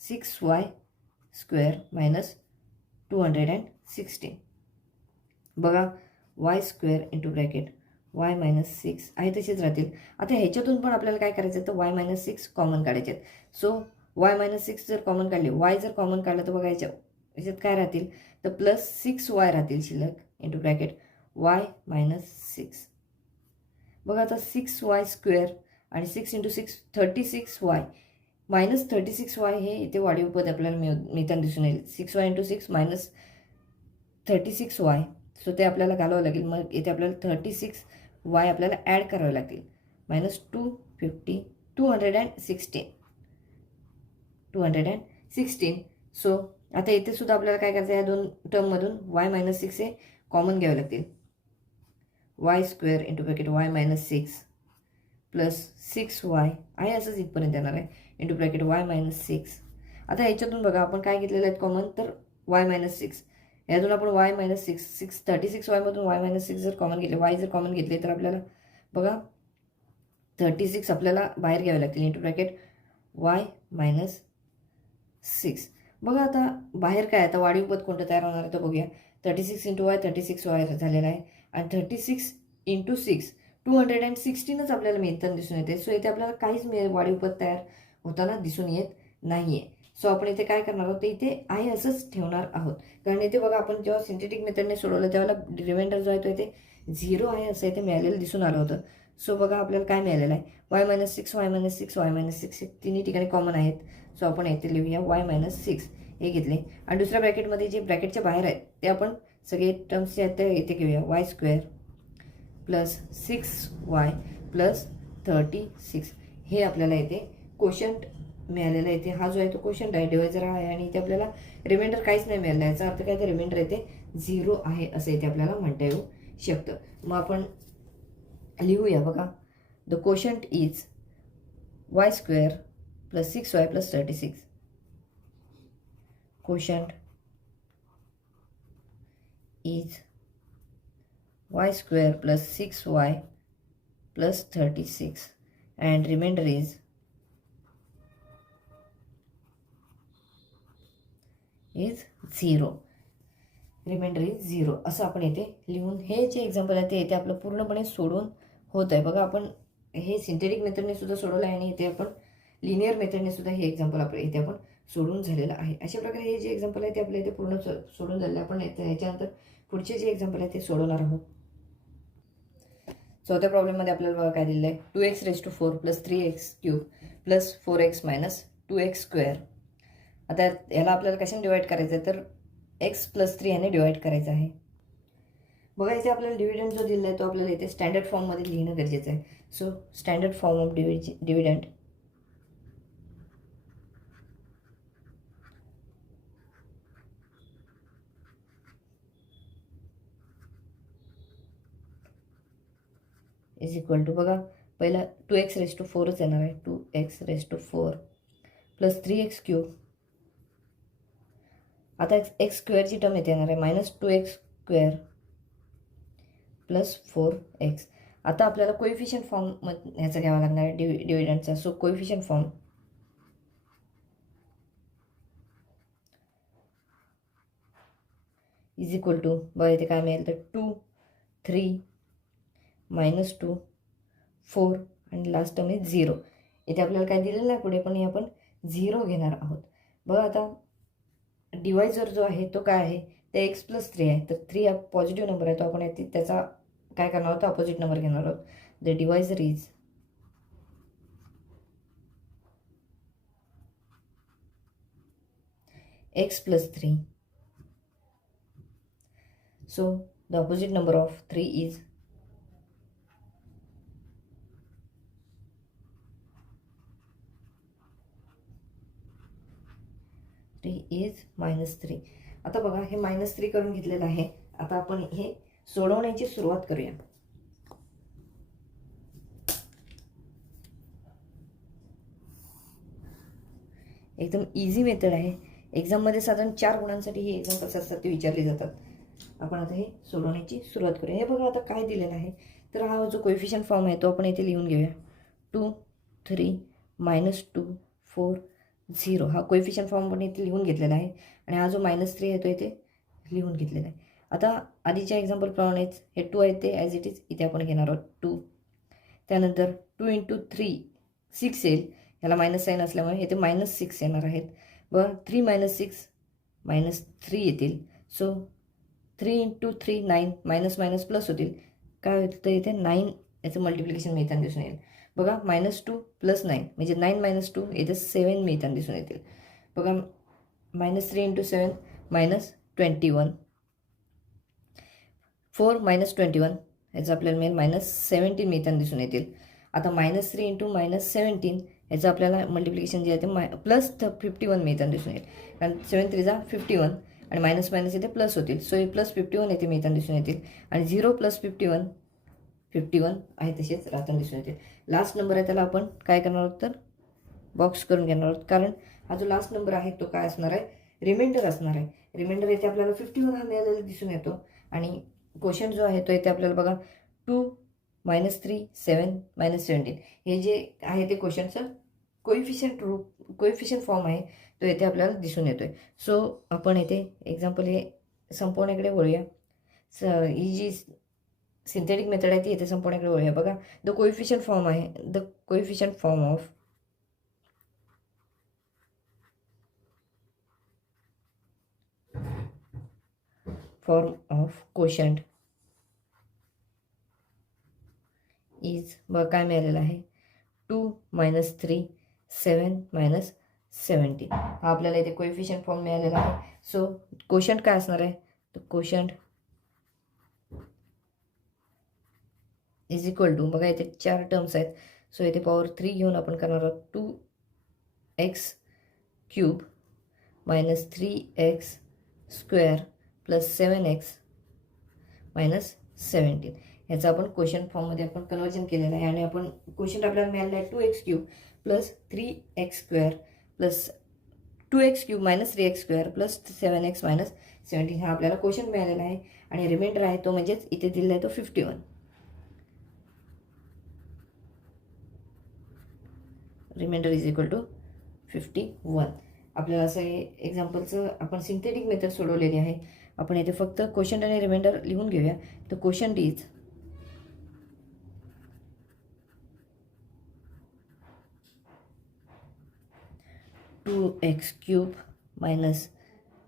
6y² - 216. बघा y² इंटू ब्रॅकेट y - 6 आहे तसेच राहतील. आता ह्याच्यातून पण आपल्याला काय करायचं आहे तर y - 6 कॉमन काढायचे आहेत. सो y - 6 जर कॉमन काढले, y जर कॉमन काढलं तर बघा याच्यात काय राहतील तर प्लस 6y राहतील शिल्लक इंटू ब्रॅकेट y - 6. बघा आता 6y² आणि 6 इंटू 6 36y -36y हे इथे वाढीव पद आपल्याला मिळताना दिसून येईल. 6y into 6 -36y. सो ते आपल्याला घालावं लागेल. मग इथे आपल्याला 36y आपल्याला ॲड करावे लागतील, -216. सो आता इथे सुद्धा आपल्याला काय करायचं आहे, या दोन टर्ममधून y - 6 हे कॉमन घ्यावे लागतील. y² into bracket y - 6 plus 6y आहे असंच इथपर्यंत येणार आहे इंटू ब्रॅकेट y - 6. आता ह्याच्यातून बघा आपण काय घेतलेलं आहे कॉमन तर y - 6. यातून आपण y - 6 36y मधून y - 6 जर कॉमन घेतले, y जर कॉमन घेतले तर आपल्याला बघा 36 आपल्याला बाहेर घ्यावे लागतील इंटू ब्रॅकेट y - 6. बघा आता बाहेर काय, आता वाढीव पद कोणतं तयार होणार आहे तो बघूया. 36 इंटू y 36y झालेला आहे आणि 36 इंटू 6 216च आपल्याला मिळताना दिसून येते. सो इथे आपल्याला काहीच वाढीव पद तयार होताना दिसून येत नाही आहे. सो आपण इथे काय करणार आहोत, इथे आहे असंच ठेवणार आहोत. कारण इथे बघा आपण जेव्हा सिंथेटिक मेथडने सोडवलं त्यावेळेला रिमाइंडर जो आहे तो इथे 0 आहे असं इथे मिळालेलं दिसून आलं होतं. सो बघा आपल्याला काय मिळालेलं आहे, y - 6 y - 6 y - 6 तिन्ही ठिकाणी कॉमन आहेत. सो आपण इथे लिहूया y - 6 हे घेतले आणि दुसऱ्या ब्रॅकेटमध्ये जे ब्रॅकेटच्या बाहेर आहेत ते आपण सगळे टर्म्स जे आहेत ते इथे घेऊया. y² प्लस 6y प्लस 36 हे आपल्याला इथे कोशंट मिळालेला आहे. इथे हा जो आहे तो कोशंट आहे, डिवायझर आहे आणि इथे आपल्याला रिमाइंडर काहीच नाही मिळालं. याचा अर्थ काय तर रिमाइंडर इथे 0 आहे असं इथे आपल्याला म्हणता येऊ शकतं. मग आपण लिहूया बघा, the quotient is y² plus 6y plus 36. Quotient is y² plus 6y plus 36 and remainder is is 0. Remainder is 0 असं आपण येथे लिहून हे जे एक्झाम्पल आहे ते येथे आपलं पूर्णपणे सोडून होत आहे. बघा आपण हे सिंथेटिक मेथडने सुद्धा सोडवलं आहे आणि इथे आपण लिनियर मेथडने सुद्धा हे एक्झाम्पल आपलं इथे आपण सोडून झालेलं आहे. अशा प्रकारे हे जे एक्झाम्पल आहे ते आपल्या इथे पूर्ण सोडून झालेलं आहे. आपण याच्यानंतर पुढचे जे एक्झाम्पल आहे ते सोडवणार आहोत. चौथ्या प्रॉब्लेममध्ये आपल्याला बघा काय दिलेलं आहे, 2x⁴ + 3x³ + 4x - 2x². आता याला आपल्याला कशाने डिवाईड करायचं आहे तर x + 3 याने डिवाईड करायचं आहे. बघा इथे आपल्याला डिव्हिडंड जो दिलेला आहे तो आपल्याला इथे स्टँडर्ड फॉर्ममध्ये लिहिणं गरजेचं आहे. So standard form of dividend is equal to बघा पहिला 2x⁴ येणार आहे. 2x⁴ + 3x³. आता x² टर्म येते येणार आहे -2x² + 4x. आता आपल्याला कोइफिशियंट फॉर्म ह्याचा घ्यावा लागणार आहे डिव्हिडंडचा. So coefficient form is equal to बघा इथे काय मिळेल तर 2 3 -2 4 आणि लास्ट टर्म इज 0. इथे आपल्याला काय दिलेलं नाही पुढे पण आपण 0 घेणार आहोत. बघा आता डिवायझर जो आहे तो काय आहे ते x + 3 आहे. तर 3 हा पॉझिटिव्ह नंबर आहे तो आपण त्याचा काय करणार आहोत अपोजिट नंबर घेणार आहोत. The divisor is x + 3. So the opposite number of 3 is 3. आता बघा हे -3 करून घेतलेलं आहे. आता आपण हे सोडवण्याची सुरुवात करूया. एकदम इझी मेथड आहे. एक्झाममध्ये साधारण 4 गुणांसाठी ही एक्झाम्पल्स असतात ते विचारले जातात. आपण आता हे सोडवण्याची सुरुवात करूया. हे बघा आता काय दिलेलं आहे तर हा जो कोइफिशियंट फॉर्म आहे तो आपण इथे लिहून घेऊया. 2 3 -2 4 0 हा कोइफिशियंट फॉर्म आपण इथे लिहून घेतलेला आहे आणि हा जो -3 आहे तो इथे लिहून घेतलेला आहे. आता आधीच्या एक्झाम्पलप्रमाणेच हे 2 आहे ते ॲज इट इज इथे आपण घेणार आहोत 2. त्यानंतर 2 × 3 6 येईल. ह्याला मायनस साईन असल्यामुळे इथे -6 येणार आहेत. बरं 3 - 6 -3 येतील. सो 3 × 3 9 मायनस प्लस होतील. काय होतं तर इथे 9 याचं मल्टिप्लिकेशन मिळताना दिसून येईल. बघा -2 + 9 म्हणजे 9 - 2 इथे 7 मिळताना दिसून येतील. बघा -3 × 7 -21 4 -21 याचं आपल्याला मिळेल -17 मिळताना दिसून येतील. आता -3 × -17 याचं आपल्याला मल्टिप्लिकेशन जे आहे ते +51 मिळताना दिसून येईल. कारण 7 3 = 51 आणि मायनस इथे प्लस होतील. सो हे +51 येथे मिळताना दिसून येतील आणि 0 + 51 आहे तसेच राहताना दिसून येतील. लास्ट नंबर आहे त्याला आपण काय करणार आहोत तर बॉक्स करून घेणार आहोत. कारण हा जो लास्ट नंबर आहे तो काय असणार आहे रिमाइंडर असणार आहे. रिमाइंडर येथे आपल्याला 51 हा मिळालेला दिसून येतो आणि क्वेश्चन जो आहे तो येथे आपल्याला बघा 2 -3 7 -17 हे जे आहे ते क्वेश्चनचं कोइफिशियंट फॉर्म आहे तो येथे आपल्याला दिसून येतो आहे. सो आपण येथे एक्झाम्पल हे संपवण्याकडे वळूया. ही जी सिंथेटिक मेथड आहे ती येथे संपवण्याकडे वळूया. बघा द कोइफिशियंट फॉर्म आहे the coefficient form of quotient is बघा काय मिळालेलं आहे 2 -3 7 -17 हा आपल्याला इथे कोइफिशियंट फॉर्म मिळालेला आहे. सो कोशंट काय असणार आहे तर कोशंट इज इक्वल टू बघा इथे 4 टर्म्स आहेत. सो इथे पॉवर 3 घेऊन आपण करणार आहोत 2x³ -3x² + 7x -17 ह्याचं आपण क्वेश्चन फॉर्ममध्ये आपण कन्वर्जन केलेलं आहे आणि आपण क्वेश्चन आपल्याला मिळालेलं आहे 2x³ + 3x² + 2x³ - 3x² + 7x -17 हा आपल्याला क्वेश्चन मिळालेला आहे आणि रिमाइंडर आहे तो म्हणजेच इथे दिलेला आहे तो 51. Remainder is equal to 51. आपल्याला असं हे एक्झाम्पलचं आपण सिंथेटिक मेथड सोडवलेली आहे. आपण इथे फक्त क्वोशंट आणि रिमाइंडर लिहून घेऊया. तर quotient is 2x³ minus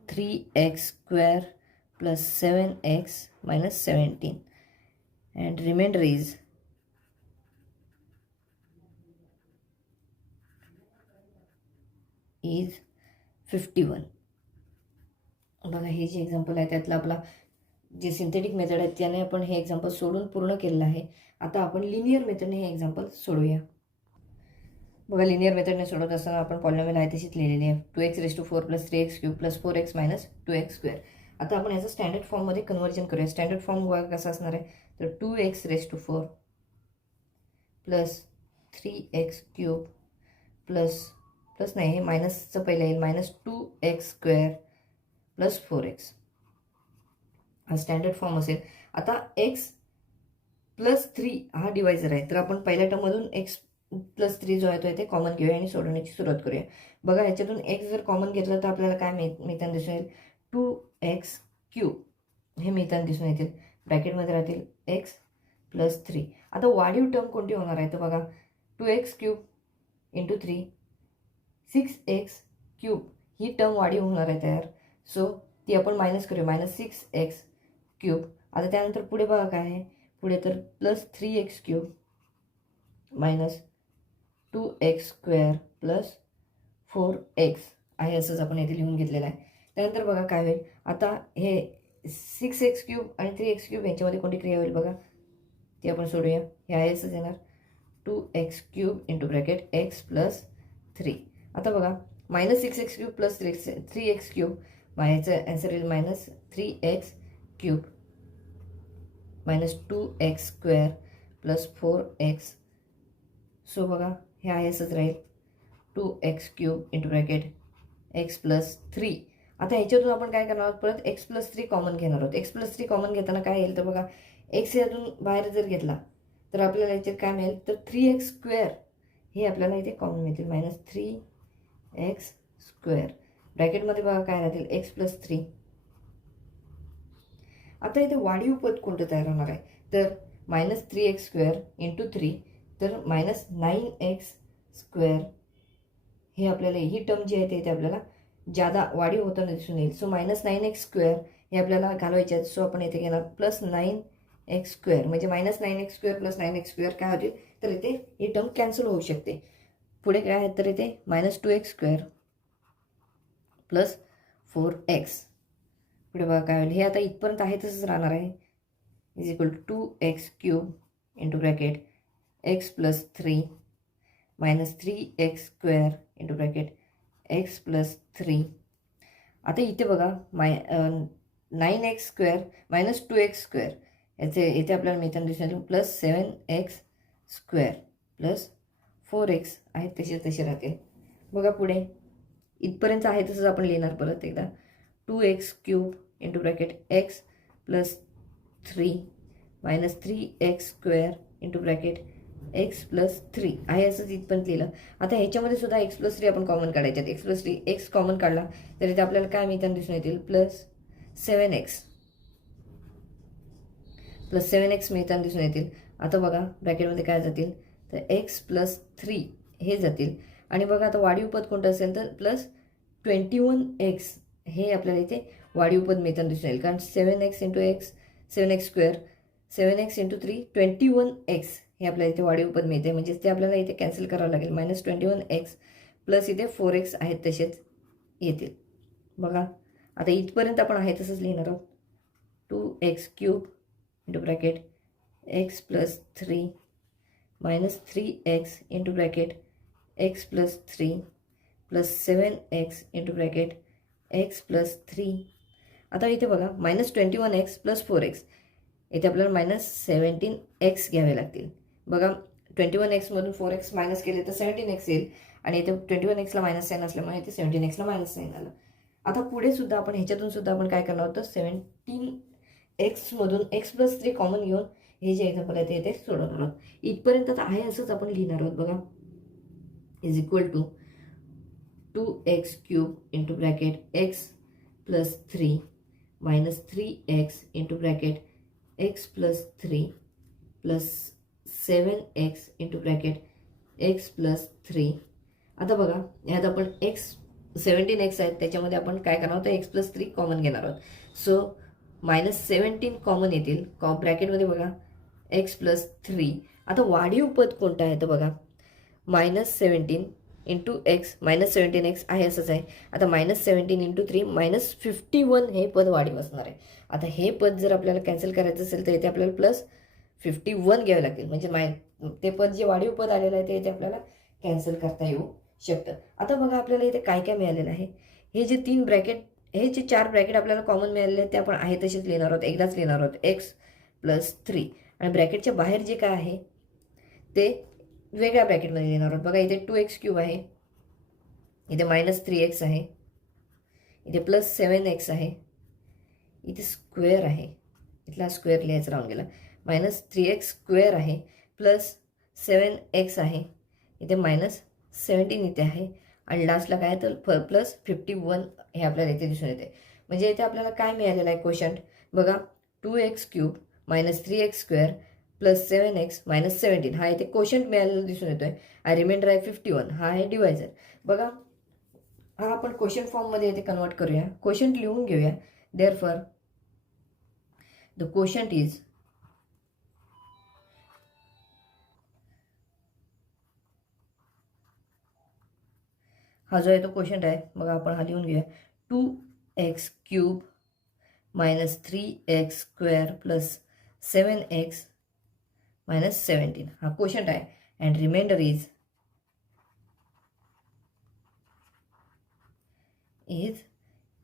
3x² plus 7x minus 17, and remainder is is 51. बघा हे जे एक्झाम्पल आहे त्यातलं आपला जे सिंथेटिक मेथड आहे त्याने आपण हे एक्झाम्पल सोडून पूर्ण केलेलं आहे. आता आपण लिनियर मेथडने हे एक्झाम्पल सोडूया. बघा लिनियर मेथडने सोडवत असताना आपण पॉलिनॉमियल आहे तशीच लिहिलेली आहे. 2x⁴ + 3x³ + 4x - 2x². आता आपण याचं स्टँडर्ड फॉर्ममध्ये कन्व्हर्जन करूया. स्टँडर्ड फॉर्म बघा कसा असणार आहे. तर 2x⁴ + 3x³ प्लस नाही, हे मायनसचं पहिलं येईल, -2x² + 4x. हा स्टँडर्ड फॉर्म असेल. आता x + 3 हा डिवायझर आहे, तर आपण पहिल्या टर्ममधून x + 3 जो आहे तो इथे कॉमन घेऊया आणि सोडवण्याची सुरुवात करूया. बघा ह्याच्यातून x जर कॉमन घेतलं तर आपल्याला काय मिळताना दिसून येईल, 2x³ हे मिळताना दिसून येतील. ब्रॅकेटमध्ये राहतील x + 3. आता वाढीव टर्म कोणती होणार आहे तर बघा 2x³ × 3 6x³ ही टर्म वाढीव होणार आहे तयार. सो ती आपण मायनस करूया, -6x³. आता त्यानंतर पुढे बघा काय आहे, पुढे तर +3x³ - 2x² + 4x आहे, असंच आपण येथे लिहून घेतलेलं आहे. त्यानंतर बघा काय होईल, आता हे 6x³ आणि 3x³ यांच्यामध्ये कोणती क्रिया होईल बघा, ती आपण सोडूया. हे आहे असंच येणार, 2x³ × x + 3. आता बघा -6x³ + 3x³ याचं ॲन्सर येईल -3x³ - 2x² + 4x. सो बघा हे आहे असंच राहील, 2x³ × x + 3. आता ह्याच्यातून आपण काय करणार आहोत, परत x + 3 कॉमन घेणार आहोत. x + 3 कॉमन घेताना काय येईल तर बघा, x यातून बाहेर जर घेतला तर आपल्याला याच्यात काय मिळेल तर 3x² हे आपल्याला इथे कॉमन मिळतील, -3x². ब्रॅकेटमध्ये बघा काय राहतील, x + 3. आता इथे वाढीव पद कोणतं तयार होणार आहे तर -3x² × 3 तर -9x² हे आपल्याला ही टर्म जी आहे ते आपल्याला जादा वाढीव होताना दिसून येईल. सो -9x² हे आपल्याला घालवायचे आहेत. सो आपण इथे घेणार +9x², म्हणजे -9x² + 9x² काय होतील तर इथे ही टर्म कॅन्सल होऊ शकते. पुढे काय आहे तर इथे -2x² + 4x. पुढे बघा काय होईल, हे आता इथपर्यंत आहे तसंच राहणार आहे, = 2x³ × x + 3 - 3x² × x + 3. आता इथे बघा 9x² - 2x² इथे आपल्याला मिळताना दिसून +7x² + 4x आहेत तसे राहतील. बघा पुढे इथपर्यंत आहे तसंच आपण लिहिणार परत एकदा, 2x³ × x + 3 - 3x² × x + 3 आहे, असंच इथपर्यंत लिहिलं. आता ह्याच्यामध्ये सुद्धा x + 3 आपण कॉमन काढायचे आहेत. x + 3 x कॉमन काढला तर इथे आपल्याला काय मिळताना दिसून येतील, +7x मिळताना दिसून येतील. आता बघा ब्रॅकेटमध्ये काय जातील तर x + 3 हे जातील. आणि बघा आता वाढीव पद कोणतं असेल तर +21x हे आपल्याला इथे वाढीव पद मिळताना दिसून येईल, कारण 7x × x 7x², 7x × 3 21x हे आपल्याला इथे वाढीव पद मिळते, म्हणजे ते आपल्याला इथे कॅन्सल करावं लागेल. -21x प्लस इथे 4x आहेत तसेच येतील. बघा आता इथपर्यंत आपण आहे तसंच लिहिणार आहोत, 2x³ × x + 3 - 3x × x + 3 + 7x × x + 3. आता इथे बघा -21x + 4x इथे आपल्याला -17x घ्यावे लागतील. बघा 21x मधून 4x मायनस केले तर 17x येईल, आणि इथे 21xला -9 असल्यामुळे इथे 17xला -9 आलं. आता पुढे सुद्धा आपण ह्याच्यातून सुद्धा आपण काय करणार आहोत, 17x मधून x + 3 कॉमन घेऊन हे जे एक्झाम्पल आहे ते इथे सोडवणार आहोत. इथपर्यंत आता आहे असंच आपण लिहिणार आहोत. बघा = 2x cube into bracket x plus 3 minus 3x into bracket x plus 3 plus 7x into bracket x plus 3. आता बघा ह्यात आपण x आहेत त्याच्यामध्ये आपण काय करणार आहोत x प्लस 3 कॉमन घेणार आहोत. सो -17 कॉमन येतील ब्रॅकेटमध्ये बघा x प्लस 3. आता वाढीव पद कोणतं आहे तर बघा -17 इंटू एक्स -17x आहे असंच आहे. आता -17 इंटू 3 -51 हे पद वाढीव असणार आहे. आता हे पद जर आपल्याला कॅन्सल करायचं असेल तर इथे आपल्याला +51 घ्यावे लागतील. म्हणजे ते पद जे वाढीव पद आलेलं आहे ते इथे आपल्याला कॅन्सल करता येऊ शकतं. आता बघा आपल्याला इथे काय काय मिळालेलं आहे. हे जे 3 ब्रॅकेट हे जे 4 ब्रॅकेट आपल्याला कॉमन मिळालेले आहेत ते आपण आहे तसेच लिहिणार आहोत. एकदाच लिहिणार आहोत x प्लस 3. आणि ब्रॅकेटच्या बाहेर जे काय आहे ते वेगळ्या ब्रॅकेटमध्ये लिहिणार आहोत. बघा इथे 2x क्यूब आहे, इथे -3x आहे, इथे +7x आहे, इथे स्क्वेअर आहे, इथला स्क्वेअर लिहायचं राहून गेला, -3x स्क्वेअर आहे, +7x आहे, इथे -17 इथे आहे आणि लास्टला काय तर +51 हे आपल्याला इथे दिसून येते. म्हणजे इथे आपल्याला काय मिळालेलं आहे क्वोशंट बघा 2x cube -3x square +7x -17 हा इथे क्वोशंट मिळालेला दिसून येतोय. आणि रिमाइंडर आहे 51 हा आहे डिवायझर. बघा हा आपण क्वोशंट फॉर्ममध्ये इथे कन्वर्ट करूया. क्वोशंट लिहून घेऊया. देअरफॉर द क्वोशंट इज हा जो आहे तो क्वोशंट आहे. बघा आपण हा लिहून घेऊया 2x cube -3x square +7x -17 हा क्वोशंट आहे. अँड रिमाइंडर इज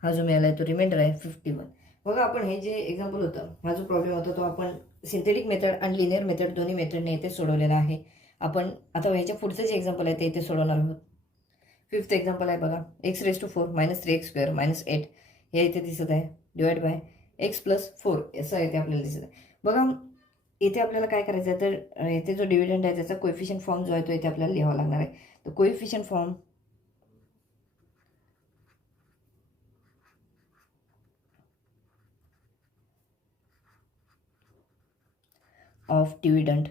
हा जो मिळाला आहे तो रिमाइंडर आहे 51. बघा आपण हे जे एक्झाम्पल होतं हा जो प्रॉब्लेम होता तो आपण सिंथेटिक मेथड आणि लिनियर मेथड दोन्ही मेथडने इथे सोडवलेला आहे. आपण आता ह्याच्या पुढचं जे एक्झाम्पल आहे ते इथे सोडवणार आहोत. 5th एक्झाम्पल आहे बघा x⁴ -3x स्क्वेअर -8 हे इथे दिसत आहे डिवाइड बाय x + 4 असं इथे आपल्याला दिसत आहे. बघा इथे आपल्याला काय करायचं आहे तर इथे जो डिव्हिडंड आहे त्याचा कोएफिशियंट फॉर्म जो आहे तो इथे आपल्याला लिहावा लागणार आहे. तर coefficient form of dividend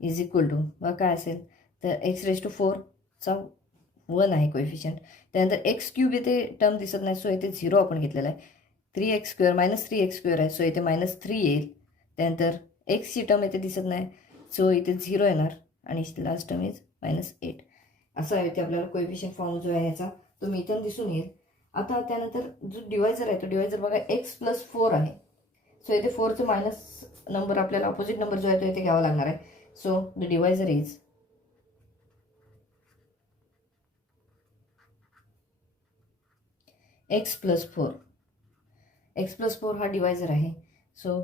is equal to बघा काय असेल तर x⁴ चा 1 आहे कोएफिशियंट. त्यानंतर x क्यूब इथे टर्म दिसत नाही सो इथे 0 आपण घेतलेला आहे. 3x स्क्वेअर -3x स्क्वेअर आहे सो इथे -3 येईल. त्यानंतर एक्सची टर्म इथे दिसत नाही सो इथे 0 येणार आणि लास्ट टर्म इज -8. असं आहे इथे आपल्याला कोएफिशियंट फॉर्म जो आहे ह्याचा तो मिथून दिसून येईल. आता त्यानंतर जो डिवायझर आहे तो डिवायझर बघा x + 4 आहे सो इथे 4चं मायनस नंबर आपल्याला अपोजिट नंबर जो आहे तो इथे घ्यावा लागणार आहे. So the divisor is x + 4. x + 4 हा डिवायझर आहे. So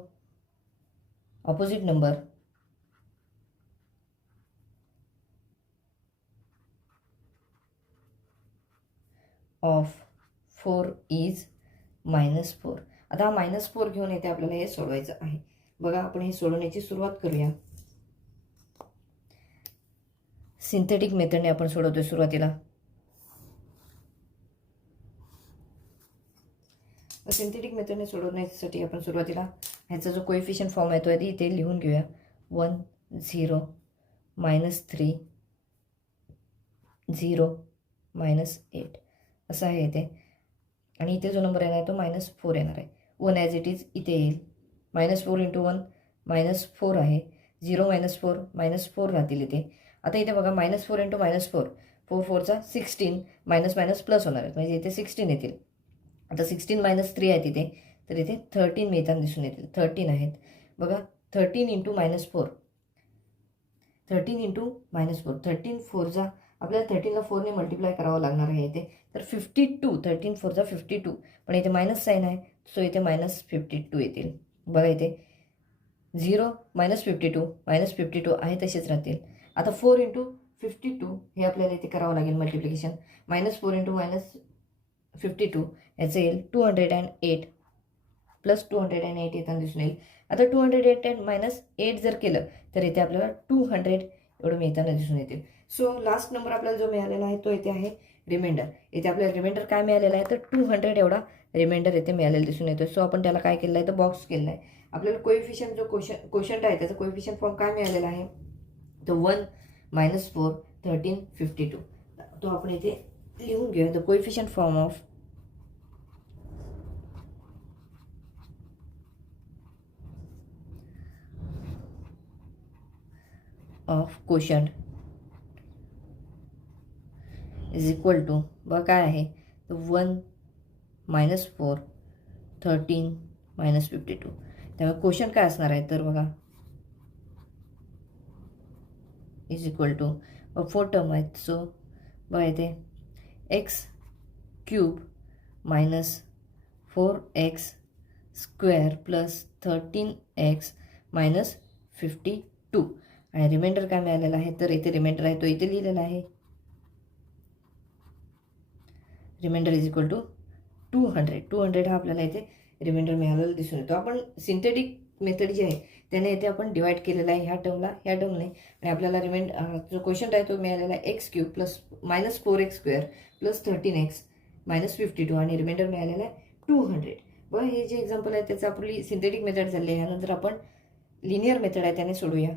opposite number of 4 is -4. आता हा -4 घेऊन येते आपल्याला हे सोडवायचं आहे. बघा आपण हे सोडवण्याची सुरुवात करूया. सिंथेटिक मेथडने आपण सोडवतोय सुरुवातीला. सिंथेटिक मेथडने सोडवण्यासाठी आपण सुरुवातीला ह्याचा जो कोएफिशियंट फॉर्म आहे तो आधी इथे लिहून घेऊया. 1 0 -3 0 -8 असं आहे इथे. आणि इथे जो नंबर येणार आहे तो -4 येणार आहे. 1 ॲज इट इज इथे येईल. -4 × 1 -4 आहे. 0 -4 -4 राहतील इथे. आता इथे बघा -4 × -4 4 4 16 मायनस प्लस होणार आहेत म्हणजे इथे 16 येतील. आता 16 - 3 आहेत इथे तर इथे 13 मिळताना दिसून येतील. 13 आहेत बघा 13 × -4 13 × -4 13 4 आपल्याला 13ला 4ने मल्टिप्लाय करावं लागणार आहे इथे. तर 52 13 4 52 पण इथे मायनस साईन आहे सो इथे -52 येतील. बघा इथे 0 -52 -52 आहे तसेच राहतील. आता 4 × 52 हे आपल्याला इथे करावं लागेल मल्टिप्लिकेशन. -4 × -52 याचं येईल 208 + 208 येताना दिसून येईल. आता 208 -8 जर केलं तर इथे आपल्याला 200 एवढं मिळताना दिसून येतील. सो लास्ट नंबर आपल्याला जो मिळालेला आहे तो इथे आहे रिमाइंडर. इथे आपल्याला रिमाइंडर काय मिळालेला आहे तर 200 एवढा रिमाइंडर इथे मिळालेला दिसून येतो. सो आपण त्याला काय केलं आहे तर बॉक्स केलेला आहे. आपल्याला कोएफिशियंट जो क्वोशंट आहे त्याचा कोएफिशियंट फॉर्म काय मिळालेला आहे तो 1 - 4 13 52. तो आपण इथे लिहून घेऊया. The coefficient form of quotient is equal to बघा काय आहे तर 1 - 4 13 - 52. त्यामुळे क्वोशंट काय असणार आहे तर बघा इज इक्वल टू 4 टर्म आहेत. सो बघा इथे x³ - 4x² + 13x - 52. आणि रिमाइंडर काय मिळालेला आहे तर इथे रिमाइंडर आहे तो इथे लिहिलेला आहे. रिमाइंडर इज इक्वल टू 200 हा आपल्याला इथे रिमाइंडर मिळालेला दिसून येतो. आपण सिंथेटिक मेथड जी आहे त्याने इथे आपण डिवाइड केलेला आहे ह्या टर्मने आणि आपल्याला जो क्वेश्चन आहे तो मिळालेला आहे x³ + -4x² + 13x - 52 आणि रिमाइंडर मिळालेला आहे 200. बघा हे जे एक्झाम्पल आहे त्याचं आपली सिंथेटिक मेथड झाली आहे. यानंतर आपण लिनियर मेथड आहे त्याने सोडूया.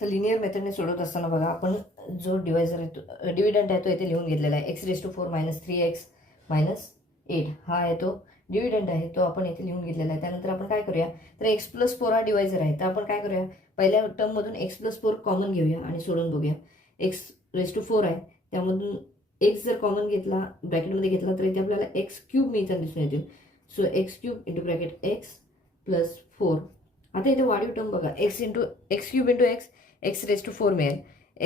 तर लिनियर मेथडने सोडवत असताना बघा आपण जो डिव्हिडंट आहे तो इथे लिहून घेतलेला आहे. x⁴ - 3x - 8 हा आहे तो डिव्हिडंट आहे तो आपण इथे लिहून घेतलेला आहे. त्यानंतर आपण काय करूया तर x+4 हा डिवायझर आहे. तर आपण काय करूया पहिल्या टर्ममधून x+4 कॉमन घेऊया आणि सोडून बघूया. x⁴ आहे त्यामधून x जर कॉमन घेतला ब्रॅकेटमध्ये घेतला तर इथे आपल्याला x³ मिळताना दिसून येतील. So x³ × x + 4. आता इथे वाढीव टर्म बघा x³ × x x⁴ मिळेल.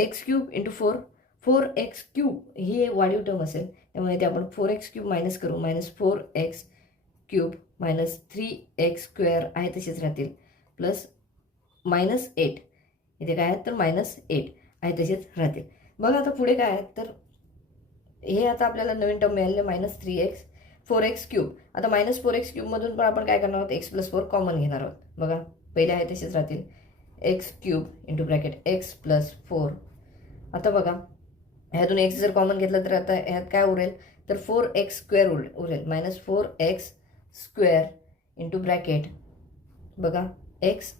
x³ × 4 4x³ ही वाढीव टर्म असेल त्यामुळे इथे आपण 4x³ मायनस करू -4x³ - 3x² आहे तसेच राहतील प्लस -8 इथे काय आहेत तर -8 आहे तसेच राहतील. बघा आता पुढे काय आहे तर हे आता आपल्याला नवीन टर्म मिळाले -3x 4x³. आता -4x³ मधून पण आपण काय करणार आहोत x+4 कॉमन घेणार आहोत. बघा पहिले आहे तसेच राहतील x³ × x + 4. आता बघा ह्यातून x जर कॉमन घेतला तर आता ह्यात काय उरेल तर 4x² उरेल -4x² × ब्रॅकेट बघा x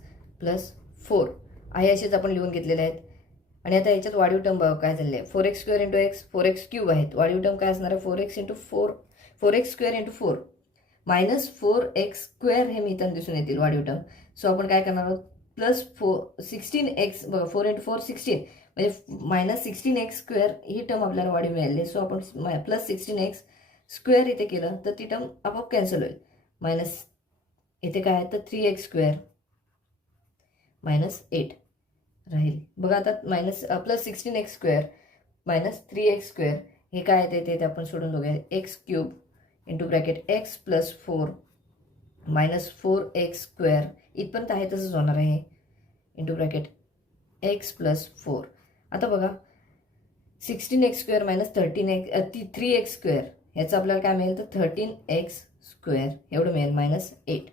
+ 4 आहे असेच आपण लिहून घेतलेले आहेत. आणि आता याच्यात वाढीव टर्म बघा काय झाले 4x² × x 4x³ आहेत. वाढीव टर्म काय असणार आहे 4x × 4 4x² × 4 -4x² हे मिळताना दिसून येतील वाढीव टर्म. सो आपण काय करणार आहोत +16x बघा 4 × 4 16 म्हणजे -16x² ही टर्म आपल्याला वाढीव मिळाली. सो आपण +16x² इथे केलं तर ती टर्म आपोआप कॅन्सल होईल. मायनस इथे काय आहे तर 3x² -8 राहील. बघा आता +16x² - 3x² हे काय आहे ते आपण सोडून बघूया. x³ × x + 4 -4x² इथपर्यंत आहे तसंच होणार आहे × x + 4. आता बघा 16x² - 3x² ह्याचं आपल्याला काय मिळेल तर 13x² एवढं मिळेल -8.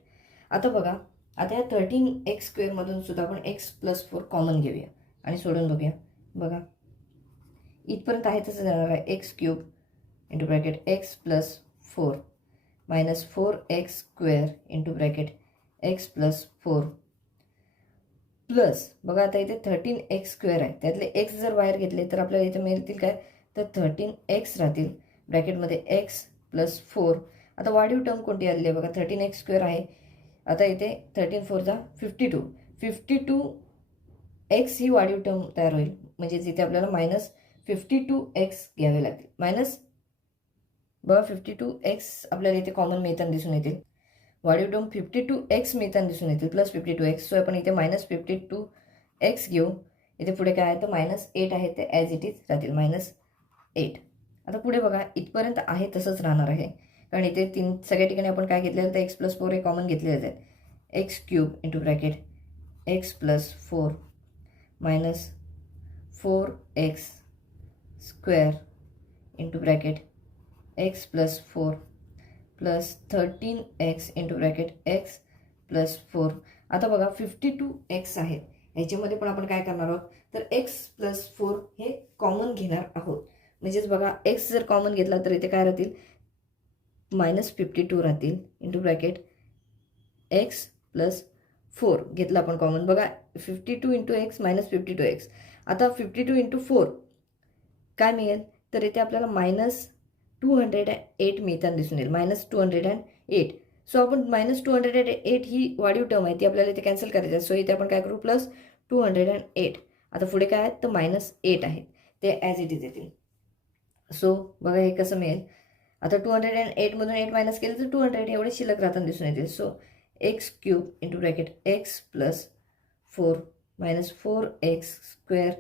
आता बघा आता या 13x² मधून सुद्धा आपण x + 4 कॉमन घेऊया आणि सोडून बघूया. बघा इथपर्यंत आहे तसं जाणार आहे x³ × x + 4 -4x² × x + 4 plus बघा आता इथे 13x² आहे त्यातले x जर बाहेर घेतले तर आपल्याला इथे मिळतील काय तर 13x राहतील ब्रॅकेटमध्ये x + 4. आता वाढीव टर्म कोणती आलेली आहे बघा 13x² आहे. आता इथे 13 4 जा 52 52x ही वाढीव टर्म तयार होईल म्हणजेच इथे आपल्याला -52x घ्यावे लागतील. बघा 52x आपल्याला इथे कॉमन मिळताना दिसून येतील. वाढीव टर्म 52x मिळताना दिसून येतील +52x. सो आपण इथे -52x घेऊ. इथे पुढे काय आहे तर -8 आहे ते ॲज इट इज राहतील -8. आता पुढे बघा इथपर्यंत आहे तसंच राहणार आहे कारण इथे सगळ्या ठिकाणी आपण काय घेतलेलं तर x + 4 हे कॉमन घेतलेले आहेत. x³ × x + 4 -4x² × x + 4 + 13x × x + 4. आता बघा 52x आहेत ह्याच्यामध्ये पण आपण काय करणार आहोत तर x+4 हे कॉमन घेणार आहोत. म्हणजेच बघा x जर कॉमन घेतला तर इथे काय राहतील -52 राहतील इंटू ब्रॅकेट x+4 घेतला आपण कॉमन. बघा 52 इंटू एक्स -52x. आता 52 इंटू 4 काय मिळेल तर इथे आपल्याला -208 मिळताना दिसून येईल. -208. सो आपण -208 ही वाढीव टर्म आहे ती आपल्याला इथे कॅन्सल करायची आहे. सो इथे आपण काय करू +208. आता पुढे काय आहेत तर -8 आहेत ते ॲज इट इज येतील. सो बघा हे कसं मिळेल. आता 208 मधून 8 मायनस केलं तर 200 एवढे शिल्लक राहताना दिसून येतील. So x³ into bracket x+4 -4x²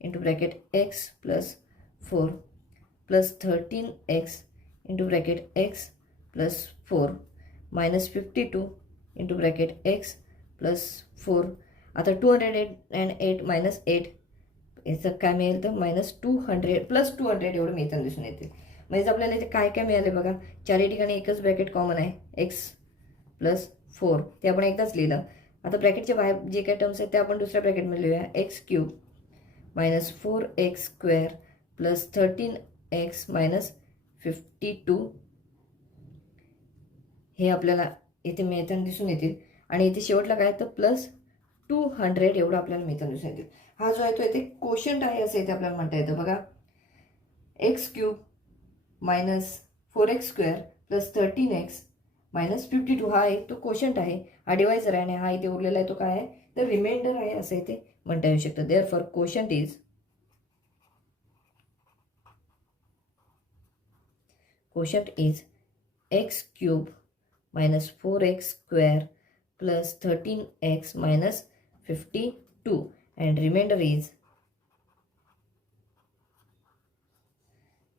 into bracket x+4 plus 13x into bracket x+4 -52 into bracket x+4. आता 208 मायनस 8 याचं काय मिळेल तर -200 प्लस 200 एवढं मिळताना दिसून येतील. म्हणजे आपल्याला इथे काय काय मिळाले बघा. चारही ठिकाणी एकच ब्रॅकेट कॉमन आहे x+4 ते आपण एकदाच लिहिलं. आता ब्रॅकेटच्या बाहेर जे काही टर्म्स आहेत ते आपण दुसऱ्या ब्रॅकेटमध्ये लिहूया. x³ -4x² प्लस 13x -52 हे आपल्याला इथे मिळताना दिसून येतील. आणि इथे शेवटला काय तर +200 एवढं आपल्याला मिळताना दिसून येतील. हा जो आहे तो इथे कोशंट आहे असं इथे आपल्याला म्हणता येतं. बघा x³ -4x² प्लस 13x -52 हा एक तो कोशंट आहे, हा डिवायझर आहे आणि हा इथे उरलेला आहे तो काय आहे तर रिमाइंडर आहे असं इथे म्हणता येऊ शकतं. Therefore quotient is x³ -4x² plus 13x minus 52 and remainder is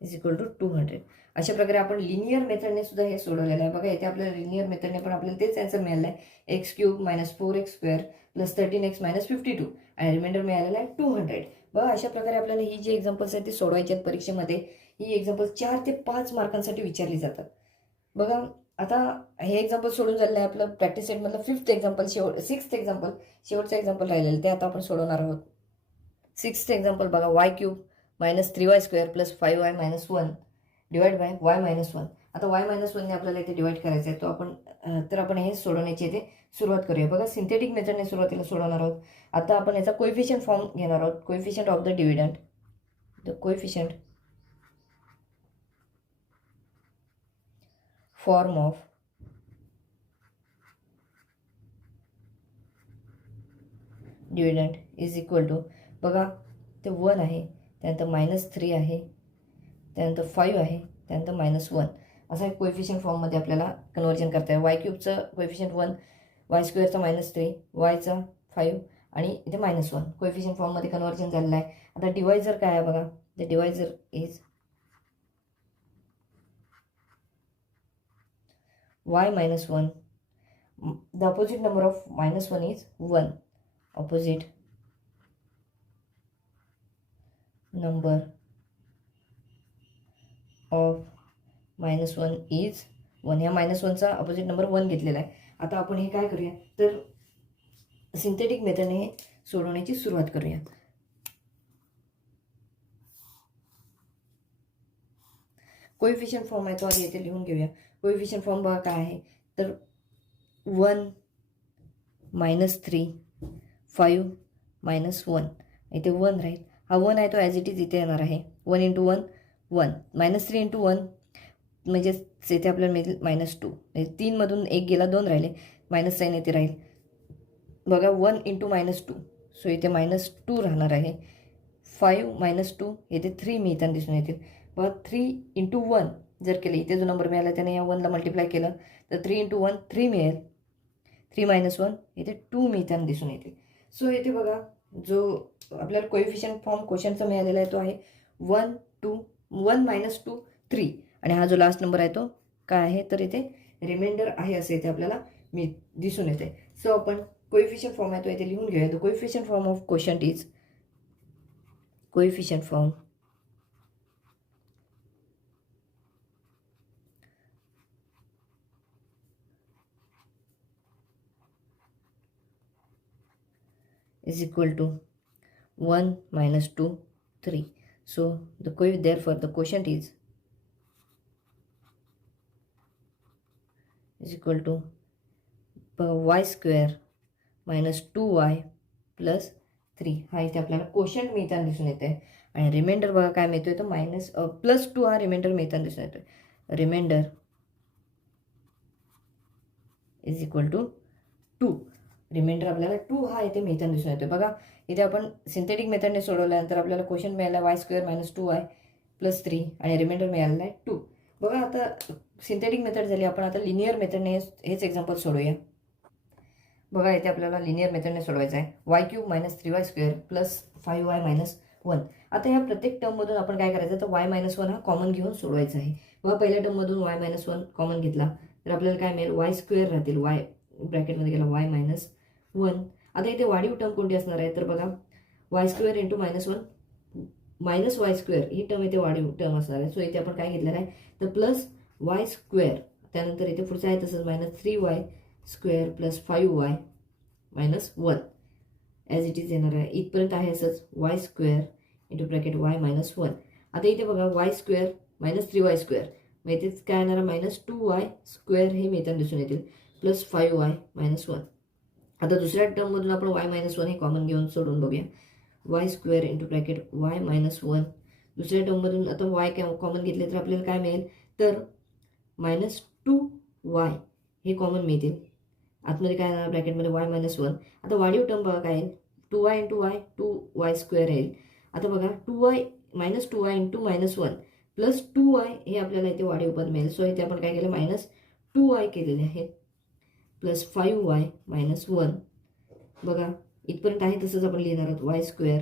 equal to 200. अशा प्रकारे आपण लिनियर मेथडने सुद्धा हे सोडवलेलं आहे. बघा इथे आपल्याला लिनियर मेथडने पण आपल्याला तेच आन्सर मिळालं आहे. x³ -4x² प्लस 13x -52 आणि रिमाइंडर मिळालेला आहे 200. बघा अशा प्रकारे आपल्याला ही जी एक्झाम्पल्स आहेत ती सोडवायची आहेत परीक्षेमध्ये. ही एक्झाम्पल 4 ते 5 मार्कांसाठी विचारली जातात. बघा आता हे एक्झाम्पल सोडून झालेलं आहे आपलं प्रॅक्टिस सेटमधलं 6th एक्झाम्पल शेवटचं एक्झाम्पल राहिलेलं ते आता आपण सोडवणार आहोत. 6th एक्झाम्पल बघा y³ -3y² plus 5y -1 divide by y -1. आता y -1ने आपल्याला इथे डिवाइड करायचं आहे. तो आपण हे सोडवण्याची इथे सुरुवात करूया. बघा सिंथेटिक मेथडने सुरुवातीला सोडवणार आहोत. आता आपण याचा कोएफिशियंट फॉर्म घेणार आहोत. Coefficient of the dividend, the coefficient form of dividend is equal to बघा ते 1 आहे, त्यानंतर -3 आहे, त्यानंतर 5 आहे, त्यानंतर -1 असा एक कोएफिशियंट फॉर्ममध्ये आपल्याला कन्वर्जन करता येईल. y³ कोएफिशियंट 1, y² -3, y 5 आणि इथे -1 कोएफिशियंट फॉर्ममध्ये कन्वर्जन झालेलं आहे. आता डिवायझर काय आहे बघा. The divisor is y -1. The opposite number of -1 is 1. Opposite number of -1 is 1. ह्या -1चा अपोजिट नंबर 1 घेतलेला आहे. आता आपण हे काय करूया तर सिंथेटिक मेथडने हे सोडवण्याची सुरुवात करूया. कोएफिशियंट फॉर्म आहे तो आधी येथे लिहून घेऊया. कोएफिशियंट फॉर्म बघा काय आहे तर 1 -3 5 -1 इथे 1 राहील. हा 1 आहे तो ॲज इट इज इथे येणार आहे. 1 × 1 1 -3 × 1 म्हणजे इथे आपल्याला मिळेल -2 म्हणजे 3 मधून 1 गेला 2 राहिले मायनस साईन इथे राहील. बघा 1 × -2 सो इथे -2 राहणार आहे. 5 -2 इथे 3 मिळताना दिसून येतील. बघा 3 × 1 जर केलं इथे जो नंबर मिळाला त्याने या 1ला मल्टिप्लाय केलं तर 3 × 1 3 मिळेल. 3 -1 इथे 2 मिळताना दिसून येतील. सो इथे बघा जो आपल्याला कोएफिशियंट फॉर्म क्वेश्चनचा मिळालेला आहे तो आहे 1 2 1 -2 3 आणि हा जो लास्ट नंबर आहे तो काय आहे तर इथे रिमाइंडर आहे असं इथे आपल्याला दिसून येते. सो आपण कोएफिशियंट फॉर्म आहे तो इथे लिहून घेऊया. The coefficient form of question is coefficient form is equal to 1 minus 2, 3. So therefore the quotient is equal to y square minus 2y plus 3. हा इथे आपल्याला क्वोशंट मिळताना दिसून येते आणि रिमाइंडर बघा काय मिळतोय तो +2 हा रिमाइंडर मिळताना दिसून येतोय. Remainder is equal to 2. Remainder आपल्याला 2 हा इथे मिळताना दिसून येतोय. बघा इथे आपण सिंथेटिक मेथडने सोडवल्यानंतर आपल्याला क्वोशंट मिळाला y square minus 2y plus 3 आणि रिमाइंडर मिळालेला आहे 2. बघा आता सिंथेटिक मेथड झाली. आपण आता लिनियर मेथडने हेच एक्झाम्पल सोडूया. बघा इथे आपल्याला लिनियर मेथडने सोडवायचं आहे. y³ minus 3y square plus 5y minus 1. आता ह्या प्रत्येक टर्ममधून आपण काय करायचं तर y मायनस 1 हा कॉमन घेऊन सोडवायचा आहे. बघा पहिल्या टर्ममधून y मायनस 1 कॉमन घेतला तर आपल्याला काय मिळेल y स्क्वेअर राहतील. y ब्रॅकेटमध्ये गेला y मायनस 1. आता इथे वाढीव टर्म कोणती असणार आहे तर बघा y square into minus 1 minus y square ही टर्म इथे वाढीव टर्म असणार आहे. सो इथे आपण काय घेतलेलं आहे तर प्लस y स्क्वेअर त्यानंतर इथे पुढचं आहे तसंच minus 3y square plus 5y minus 1 as it is येणार आहे. इथपर्यंत आहे असंच y square into bracket y minus 1. आता इथे बघा y square minus 3y square मग इथेच काय येणार मायनस 2y स्क्वेअर हे मिळताना दिसून येतील प्लस 5y मायनस 1. आता दुसऱ्या टर्ममधून आपण y मायनस 1 हे कॉमन घेऊन सोडून बघूया. y square into bracket y minus 1. दुसऱ्या टर्ममधून आता y कॉमन घेतले तर आपल्याला काय मिळेल तर मायनस 2y हे कॉमन मिळतील. आतमध्ये काय येणार ब्रॅकेटमध्ये y मायनस 1. आता वाढीव टर्म बघा काय येईल 2y into y 2y square येईल. आता बघा 2y minus 2y into minus 1 plus 2y हे आपल्याला इथे वाढीव पद मिळेल. सो इथे आपण काय केलं मायनस 2y केलेले आहे प्लस 5y मायनस 1. बघा इथपर्यंत आहे तसंच आपण लिहिणार आहोत y square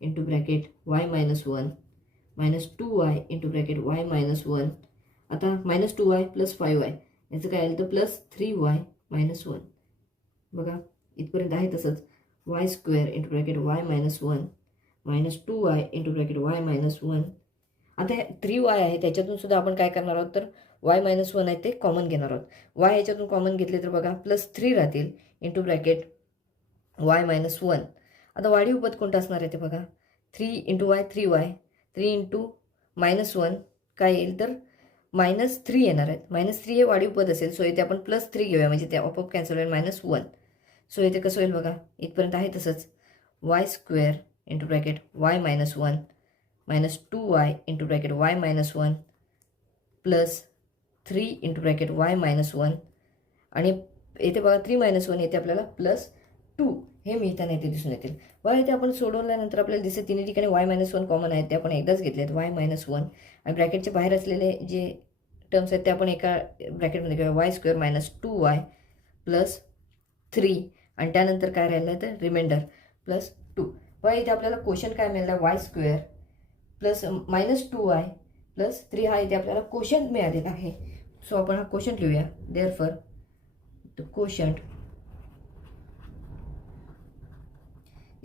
into bracket y minus 1 minus 2y into bracket y minus 1. आता मायनस 2y प्लस 5y याचं काय आलं तर प्लस 3y मायनस 1. बघा इथपर्यंत आहे तसंच y square into bracket y minus 1 minus 2y into bracket y minus 1. आता 3y आहे त्याच्यातून सुद्धा आपण काय करणार आहोत तर y मायनस 1 आहे ते कॉमन घेणार आहोत. y ह्याच्यातून कॉमन घेतले तर बघा प्लस 3 राहतील इंटू ब्रॅकेट y मायनस 1. आता वाढीव पद कोणतं असणार आहे ते बघा 3 into y 3y 3 into minus 1 काय येईल तर मायनस 3 येणार आहेत. मायनस 3 हे वाढीव पद असेल. सो इथे आपण प्लस 3 घेऊया म्हणजे ते आपोआप कॅन्सल होईल मायनस 1. सो इथे कसं होईल बघा इथपर्यंत आहे तसंच y square into bracket y minus 1 minus 2y into bracket y minus 1 plus 3 into bracket y minus 1 आणि इथे बघा 3 मायनस 1 येते आपल्याला प्लस 2 हे मिळताना इथे दिसून येतील. बघा इथे आपण सोडवल्यानंतर आपल्याला दिसेल तिन्ही ठिकाणी y मायनस 1 कॉमन आहेत ते आपण एकदाच घेतले आहेत y मायनस 1 आणि ब्रॅकेटच्या बाहेर असलेले जे टर्म्स आहेत ते आपण एका ब्रॅकेटमध्ये घेऊया y square minus 2y plus 3 आणि त्यानंतर काय राहिलं तर रिमाइंडर प्लस 2. बघा इथे आपल्याला क्वोशंट काय मिळालं y square plus minus 2y plus 3 हा इथे आपल्याला क्वोशंट मिळालेला आहे. सो आपण हा क्वोशंट लिहूया. Therefore the quotient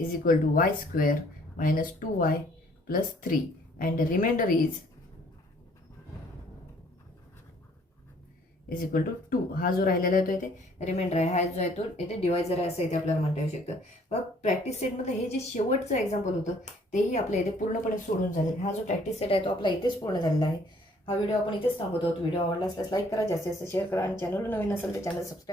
is equal to y square minus 2y plus 3 and the remainder is equal to 2. हा जो राहिलेला आहे तो इथे रिमाइंडर आहे. हा जो आहे तो इथे डिवायझर आहे असं इथे आपल्याला म्हणता येऊ शकतं. बघा प्रॅक्टिस सेटमध्ये हे जे शेवटचं एक्झाम्पल होतं तेही आपल्या इथे पूर्णपणे सोडून झाले. हा जो प्रॅक्टिस सेट आहे तो आपला इथेच पूर्ण झालेला आहे. हा व्हिडिओ आपण इथेच थांबवतो. व्हिडिओ आवडला असल्यास लाईक करा, जास्तीत जास्त शेअर करा आणि चॅनलला नवीन असेल तर चॅनल सबस्क्राईब